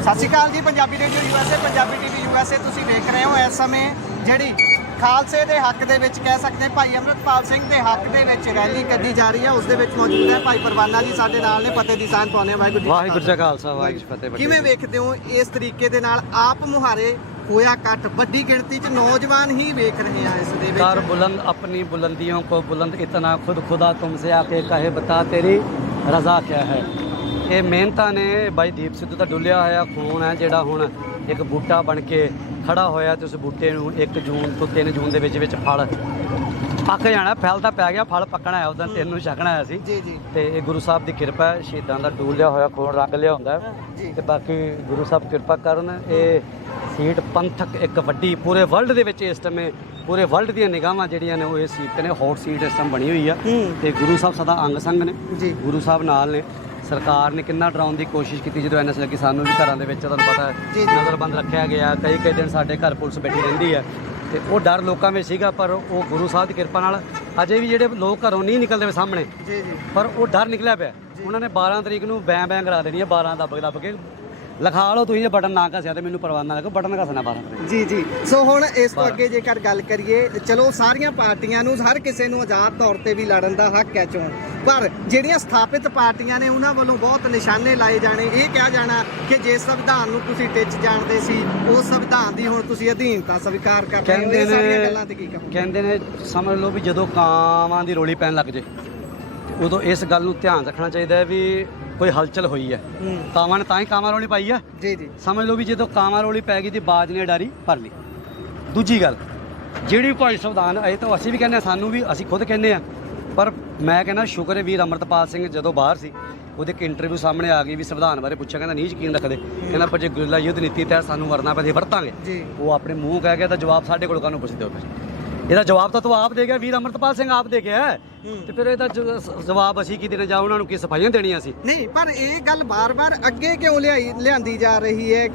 ਸਤਿ ਸ਼੍ਰੀ ਅਕਾਲ ਜੀ। Punjabi radio USA, Punjabi TV USA ਤੁਸੀਂ ਵੇਖ ਰਹੇ ਹੋ। ਇਸ ਸਮੇਂ ਜਿਹੜੀ ਖਾਲਸੇ ਦੇ ਹੱਕ ਦੇ ਵਿੱਚ ਕਹਿ ਸਕਦੇ ਭਾਈ ਅੰਮ੍ਰਿਤਪਾਲ ਸਿੰਘ ਦੇ ਹੱਕ ਦੇ ਵਿੱਚ ਰੈਲੀ ਕੱਢੀ ਜਾ ਰਹੀ ਹੈ, ਉਸ ਦੇ ਵਿੱਚ ਮੌਜੂਦ ਹੈ ਭਾਈ ਪਰਵਾਨਾ ਜੀ ਸਾਡੇ ਨਾਲ ਨੇ। ਫਤਿਹ ਦੀ ਸਾਂਝ ਪਾਉਂਦੇ ਹਾਂ। ਵਾਹਿਗੁਰੂ ਜੀ ਕਾ ਖਾਲਸਾ, ਵਾਹਿਗੁਰੂ ਜੀ ਕੀ ਫਤਿਹ। ਕਿਵੇਂ ਵੇਖਦੇ ਹੋ ਇਸ ਤਰੀਕੇ ਦੇ ਨਾਲ ਆਪ ਮੁਹਾਰੇ ਹੋਇਆ ਕੱਟ? ਵੱਡੀ ਗਿਣਤੀ 'ਚ ਨੌਜਵਾਨ ਹੀ ਵੇਖ ਰਹੇ ਆ ਇਸ ਦੇ ਵਿੱਚ। कर बुलंद अपनी बुलंदियों को बुलंद इतना खुद खुदा तुमसे आके कहे बता तेरी रज़ा क्या है। ਇਹ ਮਿਹਨਤਾਂ ਨੇ ਬਾਈ ਦੀਪ ਸਿੱਧੂ ਦਾ ਡੁੱਲਿਆ ਹੋਇਆ ਖੂਨ ਹੈ ਜਿਹੜਾ ਹੁਣ ਇੱਕ ਬੂਟਾ ਬਣ ਕੇ ਖੜਾ ਹੋਇਆ ਤੇ ਉਸ ਬੂਟੇ ਨੂੰ 1 ਜੂਨ ਤੋਂ 3 ਜੂਨ ਦੇ ਵਿੱਚ ਫਲ ਪੱਕ ਜਾਣਾ। ਫਲ ਤਾਂ ਪੈ ਗਿਆ, ਫਲ ਪੱਕਣਾ ਹੈ। ਉਦੋਂ 3 ਨੂੰ ਛਕਣਾ ਹੈ ਸੀ ਤੇ ਇਹ ਗੁਰੂ ਸਾਹਿਬ ਦੀ ਕਿਰਪਾ ਹੈ। ਸ਼ਹੀਦਾਂ ਦਾ ਡੁੱਲਿਆ ਹੋਇਆ ਖੂਨ ਰੰਗ ਲਿਆ ਹੁੰਦਾ ਤੇ ਬਾਕੀ ਗੁਰੂ ਸਾਹਿਬ ਕਿਰਪਾ ਕਰਨ। ਇਹ ਸੀਟ ਪੰਥਕ ਇੱਕ ਵੱਡੀ ਪੂਰੇ ਵਰਲਡ ਦੇ ਵਿੱਚ ਇਸ ਸਮੇਂ ਪੂਰੇ ਵਰਲਡ ਦੀਆਂ ਨਿਗਾਹਾਂ ਜਿਹੜੀਆਂ ਨੇ ਉਹ ਇਸ ਸੀਟ ਤੇ ਨੇ। ਹੌਟ ਸੀਟ ਇਸ ਟਾਈਮ ਬਣੀ ਹੋਈ ਆ ਤੇ ਗੁਰੂ ਸਾਹਿਬ ਸਦਾ ਅੰਗ ਸੰਗ ਨੇ, ਗੁਰੂ ਸਾਹਿਬ ਨਾਲ ਨੇ। ਸਰਕਾਰ ਨੇ ਕਿੰਨਾ ਡਰਾਉਣ ਦੀ ਕੋਸ਼ਿਸ਼ ਕੀਤੀ ਜਦੋਂ ਐਨਐਸ ਲੱਗੀ। ਸਾਨੂੰ ਵੀ ਘਰਾਂ ਦੇ ਵਿੱਚ ਤੁਹਾਨੂੰ ਪਤਾ ਜੀ। ਨਜ਼ਰਬੰਦ ਰੱਖਿਆ ਗਿਆ, ਕਈ ਦਿਨ ਸਾਡੇ ਘਰ ਪੁਲਿਸ ਬੈਠੀ ਰਹਿੰਦੀ ਹੈ ਤੇ ਉਹ ਡਰ ਲੋਕਾਂ ਵਿੱਚ ਸੀਗਾ। ਪਰ ਉਹ ਗੁਰੂ ਸਾਹਿਬ ਦੀ ਕਿਰਪਾ ਨਾਲ ਅਜੇ ਵੀ ਜਿਹੜੇ ਲੋਕ ਘਰੋਂ ਨਹੀਂ ਨਿਕਲਦੇ ਸਾਹਮਣੇ, ਜੀ ਜੀ ਪਰ ਉਹ ਡਰ ਨਿਕਲਿਆ ਪਿਆ। ਉਹਨਾਂ ਨੇ 12 ਤਰੀਕ ਨੂੰ ਬੈਂ ਕਰਾ ਦੇਣੀ ਹੈ, 12 ਦੱਬ ਕੇ ਲਿਖਾ ਲਓ ਤੁਸੀਂ, ਜੇ ਬਟਨ ਨਾ ਘਸਿਆ ਤੇ ਮੈਨੂੰ ਪਰਵਾਹ ਨਾ ਲੱਗੋ, ਬਟਨ ਘਸਣਾ 12 ਤਰੀਕ। ਜੀ ਜੀ। ਸੋ ਹੁਣ ਇਸ ਤੋਂ ਅੱਗੇ ਜੇਕਰ ਗੱਲ ਕਰੀਏ, ਚਲੋ ਸਾਰੀਆਂ ਪਾਰਟੀਆਂ ਨੂੰ, ਹਰ ਕਿਸੇ ਨੂੰ ਆਜ਼ਾਦ ਤੌਰ ਤੇ ਵੀ ਲੜਨ ਦਾ ਹੱਕ ਹੈ ਚੋਣ, ਪਰ ਜਿਹੜੀਆਂ ਸਥਾਪਿਤ ਪਾਰਟੀਆਂ ਨੇ ਉਹਨਾਂ ਵੱਲੋਂ ਬਹੁਤ ਨਿਸ਼ਾਨੇ ਲਾਏ ਜਾਣੇ, ਇਹ ਕਿਹਾ ਜਾਣਾ ਕਿ ਜੇ ਸੰਵਿਧਾਨ ਨੂੰ ਤੁਸੀਂ ਟਿੱਚ ਜਾਣਦੇ ਸੀ, ਉਸ ਸੰਵਿਧਾਨ ਦੀ ਹੁਣ ਤੁਸੀਂ ਅਧੀਨਤਾ ਸਵੀਕਾਰ ਕਰਦੇ ਹੋ। ਇਹ ਸਾਰੀਆਂ ਗੱਲਾਂ ਤੇ ਕੀ ਕਹੋਗੇ? ਕਹਿੰਦੇ ਨੇ ਸਮਝ ਲਓ ਵੀ ਜਦੋਂ ਕਾਵਾਂ ਦੀ ਰੋਲੀ ਪੈਣ ਲੱਗ ਜੇ ਉਦੋਂ ਇਸ ਗੱਲ ਨੂੰ ਧਿਆਨ ਰੱਖਣਾ ਚਾਹੀਦਾ ਹੈ ਵੀ ਕੋਈ ਹਲਚਲ ਹੋਈ ਹੈ। ਕਾਵਾਂ ਨੇ ਤਾਂ ਹੀ ਕਾਵਾਂ ਰੋਲੀ ਪਾਈ ਆ। ਜੀ ਜੀ। ਸਮਝ ਲਓ ਵੀ ਜਦੋਂ ਕਾਵਾਂ ਰੋਲੀ ਪੈ ਗਈ ਤੇ ਬਾਜ ਨੇ ਡਾਰੀ ਭਰ ਲਈ। ਦੂਜੀ ਗੱਲ, ਜਿਹੜੀ ਭਾਈ ਸੰਵਿਧਾਨ ਇਹ ਤਾਂ ਅਸੀਂ ਵੀ ਕਹਿੰਦੇ ਹਾਂ, ਸਾਨੂੰ ਵੀ ਅਸੀਂ ਖੁਦ ਕਹਿੰਦੇ ਆ, ਪਰ ਮੈਂ ਕਹਿੰਦਾ ਸ਼ੁਕਰ ਹੈ ਵੀਰ ਅੰਮ੍ਰਿਤਪਾਲ ਸਿੰਘ ਜਦੋਂ ਬਾਹਰ ਸੀ ਉਹਦੇ ਇੱਕ ਇੰਟਰਵਿਊ ਸਾਹਮਣੇ ਆ ਗਈ ਵੀ ਸੰਵਿਧਾਨ ਬਾਰੇ ਪੁੱਛਿਆ, ਕਹਿੰਦਾ ਨਹੀਂ ਯਕੀਨ ਰੱਖਦੇ, ਕਹਿੰਦਾ ਪਰ ਜੇ ਗੁਰਿਲਾ ਯੁੱਧ ਨੀਤੀ ਤਹਿਤ ਸਾਨੂੰ ਵਰਨਾ ਪਏ ਵਰਤਾਂਗੇ। ਉਹ ਆਪਣੇ ਮੂੰਹ ਕਹਿ ਗਿਆ ਤਾਂ ਜਵਾਬ ਸਾਡੇ ਕੋਲ ਕਾਹਨੂੰ ਪੁੱਛਦੇ ਹੋ? ਫਿਰ ਇਹਦਾ ਜਵਾਬ ਤਾਂ ਤੂੰ ਆਪ ਦੇ ਗਿਆ, ਵੀਰ ਅੰਮ੍ਰਿਤਪਾਲ ਸਿੰਘ ਆਪ ਦੇ ਗਿਆ, ਤੇ ਫਿਰ ਇਹਦਾ ਜਵਾਬ ਅਸੀਂ ਕੀ ਦੇਣਾ? ਜਾਂ ਉਹਨਾਂ ਨੂੰ ਕੀ ਸਫਾਈਆਂ ਦੇਣੀਆਂ ਸੀ? ਨਹੀਂ, ਪਰ ਇਹ ਗੱਲ ਬਾਰ-ਬਾਰ ਅੱਗੇ ਕਿਉਂ ਲਿਆਂਦੀ ਜਾ ਰਹੀ ਹੈ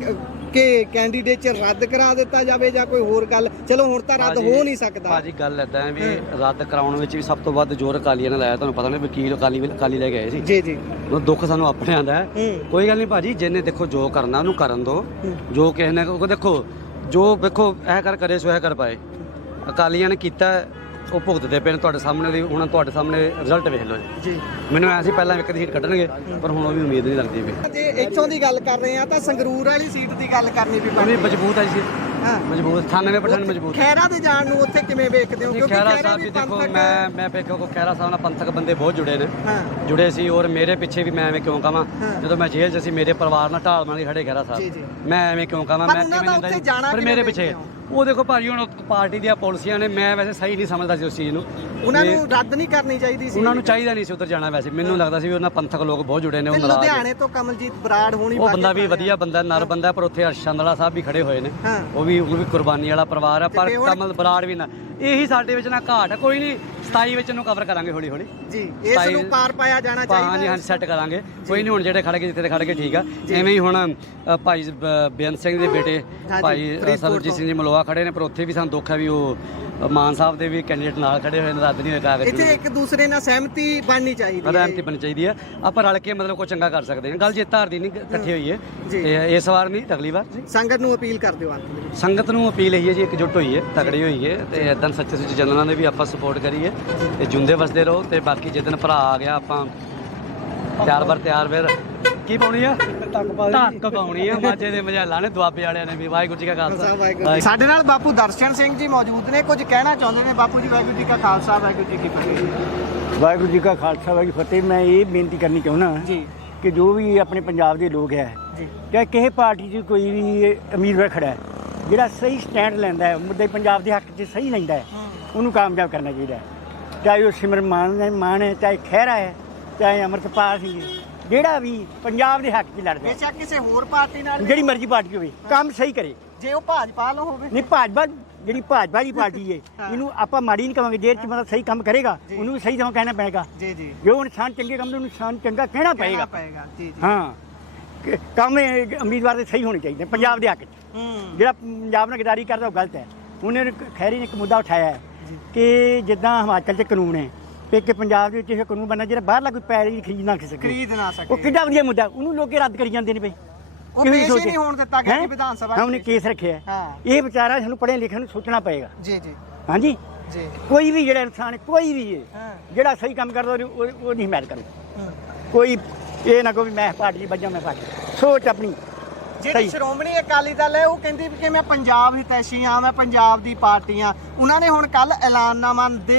ਕਿ ਕੈਂਡੀਡੇਟ ਰੱਦ ਕਰਾ ਦਿੱਤਾ ਜਾਵੇ ਜਾਂ ਕੋਈ ਹੋਰ ਗੱਲ? ਚਲੋ ਹੁਣ ਤਾਂ ਰੱਦ ਹੋ ਨਹੀਂ ਸਕਦਾ ਭਾਜੀ। ਗੱਲ ਇਦਾਂ ਹੈ ਵੀ ਰੱਦ ਕਰਾਉਣ ਵਿੱਚ ਵੀ ਸਭ ਤੋਂ ਵੱਧ ਜ਼ੋਰ ਅਕਾਲੀਆਂ ਨੇ ਲਾਇਆ। ਤੁਹਾਨੂੰ ਪਤਾ ਨਹੀਂ ਵਕੀਲ ਅਕਾਲੀ ਲੈ ਕੇ ਆਏ ਸੀ। ਜੀ ਜੀ। ਉਹ ਦੁੱਖ ਸਾਨੂੰ ਆਪਣੇ ਆਂਦਾ ਹੈ। ਕੋਈ ਗੱਲ ਨਹੀਂ ਭਾਜੀ, ਜਿਹਨੇ ਦੇਖੋ ਜੋ ਕਰਨਾ ਉਹਨੂੰ ਕਰਨ ਦਿਓ। ਜੋ ਕਿਸੇ ਨੇ ਦੇਖੋ ਜੋ ਵੇਖੋ ਇਹ ਕਰੇ ਸੋ ਇਹ ਕਰ ਪਾਏ। ਅਕਾਲੀਆਂ ਨੇ ਕੀਤਾ, ਉਹ ਭੁਗਤਦੇ ਪਏ ਨੇ ਤੁਹਾਡੇ ਸਾਹਮਣੇ। ਹੁਣ ਤੁਹਾਡੇ ਸਾਹਮਣੇ ਰਿਜ਼ਲਟ ਵੇਖ ਲਓ ਜੀ। ਮੈਨੂੰ ਐ ਸੀ ਪਹਿਲਾਂ ਇੱਕ ਦੀ ਸੀਟ ਕੱਢਣਗੇ, ਪਰ ਹੁਣ ਉਹ ਵੀ ਉਮੀਦ ਨਹੀਂ ਲੱਗਦੀ ਵੀ। ਜੇ ਇੱਥੋਂ ਦੀ ਗੱਲ ਕਰ ਰਹੇ ਆ ਤਾਂ ਸੰਗਰੂਰ ਵਾਲੀ ਸੀਟ ਦੀ ਗੱਲ ਕਰਨੀ ਵੀ ਪੈਣੀ। ਮਜ਼ਬੂਤ ਹੈ ਜੀ, ਮਜ਼ਬੂਤ 98% ਮਜ਼ਬੂਤ। ਖੈਰਾ ਦੇ ਜਾਣ ਨੂੰ ਉੱਥੇ ਕਿਵੇਂ ਵੇਖਦੇ ਹੋ? ਕਿਉਂਕਿ ਖੈਰਾ ਸਾਹਿਬ ਵੀ ਦੇਖੋ, ਮੈਂ ਵੇਖੋ ਕੋ ਖੈਰਾ ਸਾਹਿਬ ਨਾਲ ਪੰਥਕ ਬੰਦੇ ਬਹੁਤ ਜੁੜੇ ਸੀ। ਔਰ ਮੇਰੇ ਪਿੱਛੇ ਵੀ ਮੈਂ ਐਵੇਂ ਕਿਉਂ ਕਹਾਂ, ਜਦੋਂ ਮੈਂ ਜੇਲ੍ਹ 'ਚ ਸੀ ਮੇਰੇ ਪਰਿਵਾਰ ਨਾਲ ਢਾਲ ਮਾਰੀ ਖੜੇ ਖੈਰਾ ਸਾਹਿਬ। ਮੈਂ ਐਵੇਂ ਕਿਉਂ ਕਹਾਂ, ਮੈਂ ਕਿਵੇਂ ਦਿੰਦਾ, ਪਰ ਮੇਰੇ ਪਿੱਛੇ ਉਹ ਦੇਖੋ ਭਾਜੀ ਹੁਣ ਪਾਰਟੀ ਦੀਆਂ ਪਾਲਿਸੀਆਂ ਨੇ। ਮੈਂ ਵੈਸੇ ਸਹੀ ਨਹੀਂ ਸਮਝਦਾ ਸੀ ਉਸ ਚੀਜ਼ ਨੂੰ। ਉਹਨਾਂ ਨੂੰ ਰੱਦ ਨਹੀਂ ਕਰਨੀ ਚਾਹੀਦੀ ਸੀ, ਉਹਨਾਂ ਨੂੰ ਚਾਹੀਦਾ ਨਹੀਂ ਸੀ ਉੱਧਰ ਜਾਣਾ। ਵੈਸੇ ਮੈਨੂੰ ਲੱਗਦਾ ਸੀ ਵੀ ਉਹਨਾਂ ਪੰਥਕ ਲੋਕ ਬਹੁਤ ਜੁੜੇ ਨੇ। ਉਹ ਲੁਧਿਆਣੇ ਤੋਂ ਕਮਲਜੀਤ ਬਰਾੜ ਹੋਣੀ, ਉਹ ਬੰਦਾ ਵੀ ਵਧੀਆ ਬੰਦਾ, ਨਰ ਬੰਦਾ, ਪਰ ਉੱਥੇ ਅਰਸ਼ੰਦਲਾ ਸਾਹਿਬ ਵੀ ਖੜੇ ਹੋਏ ਨੇ। ਉਹ ਵੀ ਕੁਰਬਾਨੀ ਵਾਲਾ ਪਰਿਵਾਰ ਆ। ਪਰ ਕਮਲ ਬਰਾੜ ਵੀ ਨਾ, ਇਹੀ ਸਾਡੇ ਵਿੱਚ ਨਾ ਘਾਟ ਹੈ। ਕੋਈ ਨਹੀਂ, 27 ਵਿੱਚ ਇਹਨੂੰ ਕਵਰ ਕਰਾਂਗੇ ਹੌਲੀ ਹੌਲੀ ਜੀ। ਇਸ ਨੂੰ ਪਾਰ ਪਾਇਆ ਜਾਣਾ ਚਾਹੀਦਾ। ਹਾਂਜੀ, ਸੈੱਟ ਕਰਾਂਗੇ। ਕੋਈ ਨਹੀਂ, ਹੁਣ ਜਿਹੜੇ ਖੜੇ ਜਿੱਥੇ ਖੜ ਕੇ ਠੀਕ ਆ। ਐਵੇਂ ਹੀ ਹੁਣ ਭਾਈ ਬੇਅੰਤ ਸਿੰਘ ਦੇ ਬੇਟੇ ਭਾਈ ਸਰਬਜੀਤ ਸਿੰਘ ਜੀ ਮਲੋਆ ਖੜੇ ਨੇ, ਪਰ ਉੱਥੇ ਵੀ ਸਾਨੂੰ ਦੁੱਖ ਹੈ ਵੀ ਉਹ ਮਾਨ ਸਾਹਿਬ ਦੇ ਵੀ ਕੈਂਡੀਡੇਟ ਨਾਲ ਖੜੇ ਹੋਏ ਨੇ। ਰੱਦ ਨਹੀਂ ਹੋਏ ਕਾਗਜ਼। ਇੱਥੇ ਇੱਕ ਦੂਸਰੇ ਨਾਲ ਸਹਿਮਤੀ ਬਣਨੀ ਚਾਹੀਦੀ ਹੈ। ਸਹਿਮਤੀ ਬਣਨੀ ਚਾਹੀਦੀ ਹੈ। ਆਪਾਂ ਰਲ ਕੇ ਮਤਲਬ ਕੋਈ ਚੰਗਾ ਕਰ ਸਕਦੇ ਹਾਂ। ਗੱਲ ਜਿੱਤ ਹਾਰ ਦੀ ਨਹੀਂ ਇਕੱਠੀ ਹੋਈ ਹੈ ਤੇ ਇਸ ਵਾਰ ਨਹੀਂ, ਅਗਲੀ ਵਾਰ। ਸੰਗਤ ਨੂੰ ਅਪੀਲ ਕਰ ਦਿਓ। ਸੰਗਤ ਨੂੰ ਅਪੀਲ ਇਹੀ ਹੈ ਜੀ, ਇਕਜੁੱਟ ਹੋਈ ਹੈ, ਤਗੜੀ ਹੋਈ ਹੈ ਤੇ ਇਦਾਂ ਸੱਚੇ ਸੁੱਚੇ ਜਨਰਲਾਂ ਦੇ ਵੀ ਆਪਾਂ ਸਪੋਰਟ ਕਰੀਏ ਤੇ ਜੁੰਦੇ ਵਸਦੇ ਰਹੋ। ਤੇ ਬਾਕੀ ਜਿੱਦਣ ਭਰਾ ਆ ਗਿਆ ਆਪਾਂ ਤਿਆਰ ਫਿਰ ਕੀ ਪਾਉਣੀ ਆ? ਧੱਕ ਪਾਉਣੀ ਆ। ਮਾਝੇ ਦੇ ਮਝੈਲਾਂ ਨੇ, ਦੁਆਬੇ ਵਾਲਿਆਂ ਨੇ ਵੀ। ਵਾਹਿਗੁਰੂ ਜੀ ਕਾ ਖਾਲਸਾ। ਸਾਡੇ ਨਾਲ ਬਾਪੂ ਦਰਸ਼ਨ ਸਿੰਘ ਜੀ ਮੌਜੂਦ ਨੇ, ਕੁਝ ਕਹਿਣਾ ਚਾਹੁੰਦੇ ਨੇ। ਬਾਪੂ ਜੀ, ਵਾਹਿਗੁਰੂ ਜੀ ਕਾ ਖਾਲਸਾ, ਵਾਹਿਗੁਰੂ ਜੀ ਕੀ ਫਤਿਹ। ਵਾਹਿਗੁਰੂ ਜੀ ਕਾ ਖਾਲਸਾ, ਵਾਹਿਗੁਰੂ ਜੀ ਫਤਿਹ। ਮੈਂ ਇਹ ਬੇਨਤੀ ਕਰਨੀ ਚਾਹੁੰਦਾ ਜੀ ਕਿ ਜੋ ਵੀ ਆਪਣੇ ਪੰਜਾਬ ਦੇ ਲੋਕ ਹੈ, ਚਾਹੇ ਕਿਸੇ ਪਾਰਟੀ 'ਚ ਕੋਈ ਵੀ ਉਮੀਦਵਾਰ ਖੜਾ ਹੈ, ਜਿਹੜਾ ਸਹੀ ਸਟੈਂਡ ਲੈਂਦਾ ਹੈ, ਮੁੱਦੇ ਪੰਜਾਬ ਦੇ ਹੱਕ 'ਚ ਸਹੀ ਲੈਂਦਾ ਹੈ, ਉਹਨੂੰ ਕਾਮਯਾਬ ਕਰਨਾ ਚਾਹੀਦਾ ਹੈ। ਚਾਹੇ ਉਹ ਸਿਮਰਨ ਮਾਨ ਹੈ, ਚਾਹੇ ਖਹਿਰਾ ਹੈ, ਚਾਹੇ ਅੰਮ੍ਰਿਤਪਾਲ ਸਿੰਘ, ਜਿਹੜਾ ਵੀ ਪੰਜਾਬ ਦੇ ਹੱਕ 'ਚ ਲੜਦਾ, ਬੇਸ਼ੱਕ ਕਿਸੇ ਹੋਰ ਪਾਰਟੀ ਨਾਲ, ਜਿਹੜੀ ਮਰਜ਼ੀ ਪਾਰਟੀ ਹੋਵੇ, ਕੰਮ ਸਹੀ ਕਰੇ। ਜੇ ਉਹ ਭਾਜਪਾ ਨਾਲ ਹੋਵੇ, ਨਹੀਂ, ਭਾਜਪਾ ਜਿਹੜੀ ਭਾਜਪਾ ਦੀ ਪਾਰਟੀ ਹੈ, ਇਹਨੂੰ ਆਪਾਂ ਮਾੜੀ ਨਹੀਂ ਕਹਾਂਗੇ। ਜੇ ਮਤਲਬ ਸਹੀ ਕੰਮ ਕਰੇਗਾ, ਉਹਨੂੰ ਵੀ ਸਹੀ ਜਮਾਂ ਕਹਿਣਾ ਪਏਗਾ। ਜੀ ਜੀ। ਜੋ ਇਨਸਾਨ ਚੰਗੇ ਕੰਮ ਨੂੰ ਇਨਸਾਨ ਚੰਗਾ ਕਹਿਣਾ ਪਏਗਾ। ਜੀ ਜੀ। ਹਾਂ, ਕੰਮ ਉਮੀਦਵਾਰ ਦੇ ਸਹੀ ਹੋਣੇ ਚਾਹੀਦੇ ਪੰਜਾਬ ਦੇ ਹੱਕ 'ਚ। ਜਿਹੜਾ ਪੰਜਾਬ ਨਾਲ ਗਦਾਰੀ ਕਰਦਾ ਉਹ ਗਲਤ ਹੈ। ਉਹਨੇ ਖੈਰੀ ਨੇ ਇੱਕ ਮੁੱਦਾ ਉਠਾਇਆ ਹੈ ਕਿ ਜਿੱਦਾਂ ਹਿਮਾਚਲ 'ਚ ਕਾਨੂੰਨ ਹੈ ਕਿ ਪੰਜਾਬ ਦੇ ਵਿੱਚ ਇਹ ਕਾਨੂੰਨ ਬਣਨਾ ਜਿਹੜਾ ਬਾਹਰਲਾ ਕੋਈ ਪੈਲੀ ਖਰੀਦ ਨਾ ਸਕੇ। ਉਹ ਕਿੱਡਾ ਵਧੀਆ ਮੁੱਦਾ, ਉਹਨੂੰ ਲੋਕ ਰੱਦ ਕਰੀ ਜਾਂਦੇ ਨੇ ਬਈ। ਉਹ ਪੇਸ਼ ਹੀ ਨਹੀਂ ਹੋਣ ਦਿੱਤਾ ਗਿਆ ਵਿਧਾਨ ਸਭਾ। ਹਾਂ, ਉਹਨੇ ਕੇਸ ਰੱਖਿਆ। ਇਹ ਵਿਚਾਰਾ ਸਾਨੂੰ ਪੜ੍ਹੇ ਲਿਖੇ ਨੂੰ ਸੋਚਣਾ ਪਏਗਾ। ਜੀ ਜੀ। ਹਾਂਜੀ ਜੀ। ਕੋਈ ਵੀ ਜਿਹੜਾ ਇਨਸਾਨ, ਕੋਈ ਵੀ ਹੈ ਜਿਹੜਾ ਸਹੀ ਕੰਮ ਕਰਦਾ ਉਹ ਨਹੀਂ ਹਿਮਾਇਤ ਕਰੇ। ਕੋਈ ਇਹ ਨਾ ਕੋਈ ਮੈਂ ਪਾਰਟੀ ਵੱਜਾਂ, ਮੈਂ ਪਾਰਟੀ ਸੋਚ ਆਪਣੀ। ਜਿਹੜੀ ਸ਼੍ਰੋਮਣੀ ਅਕਾਲੀ ਦਲ ਹੈ ਉਹ ਕਹਿੰਦੀ ਕਿ ਮੈਂ ਪੰਜਾਬ ਹਿਤੈਸ਼ੀ ਹਾਂ, ਮੈਂ ਪੰਜਾਬ ਦੀ ਪਾਰਟੀ ਹਾਂ। ਉਹਨਾਂ ਨੇ ਹੁਣ ਕੱਲ ਐਲਾਨਨਾਮਾ ਦੇ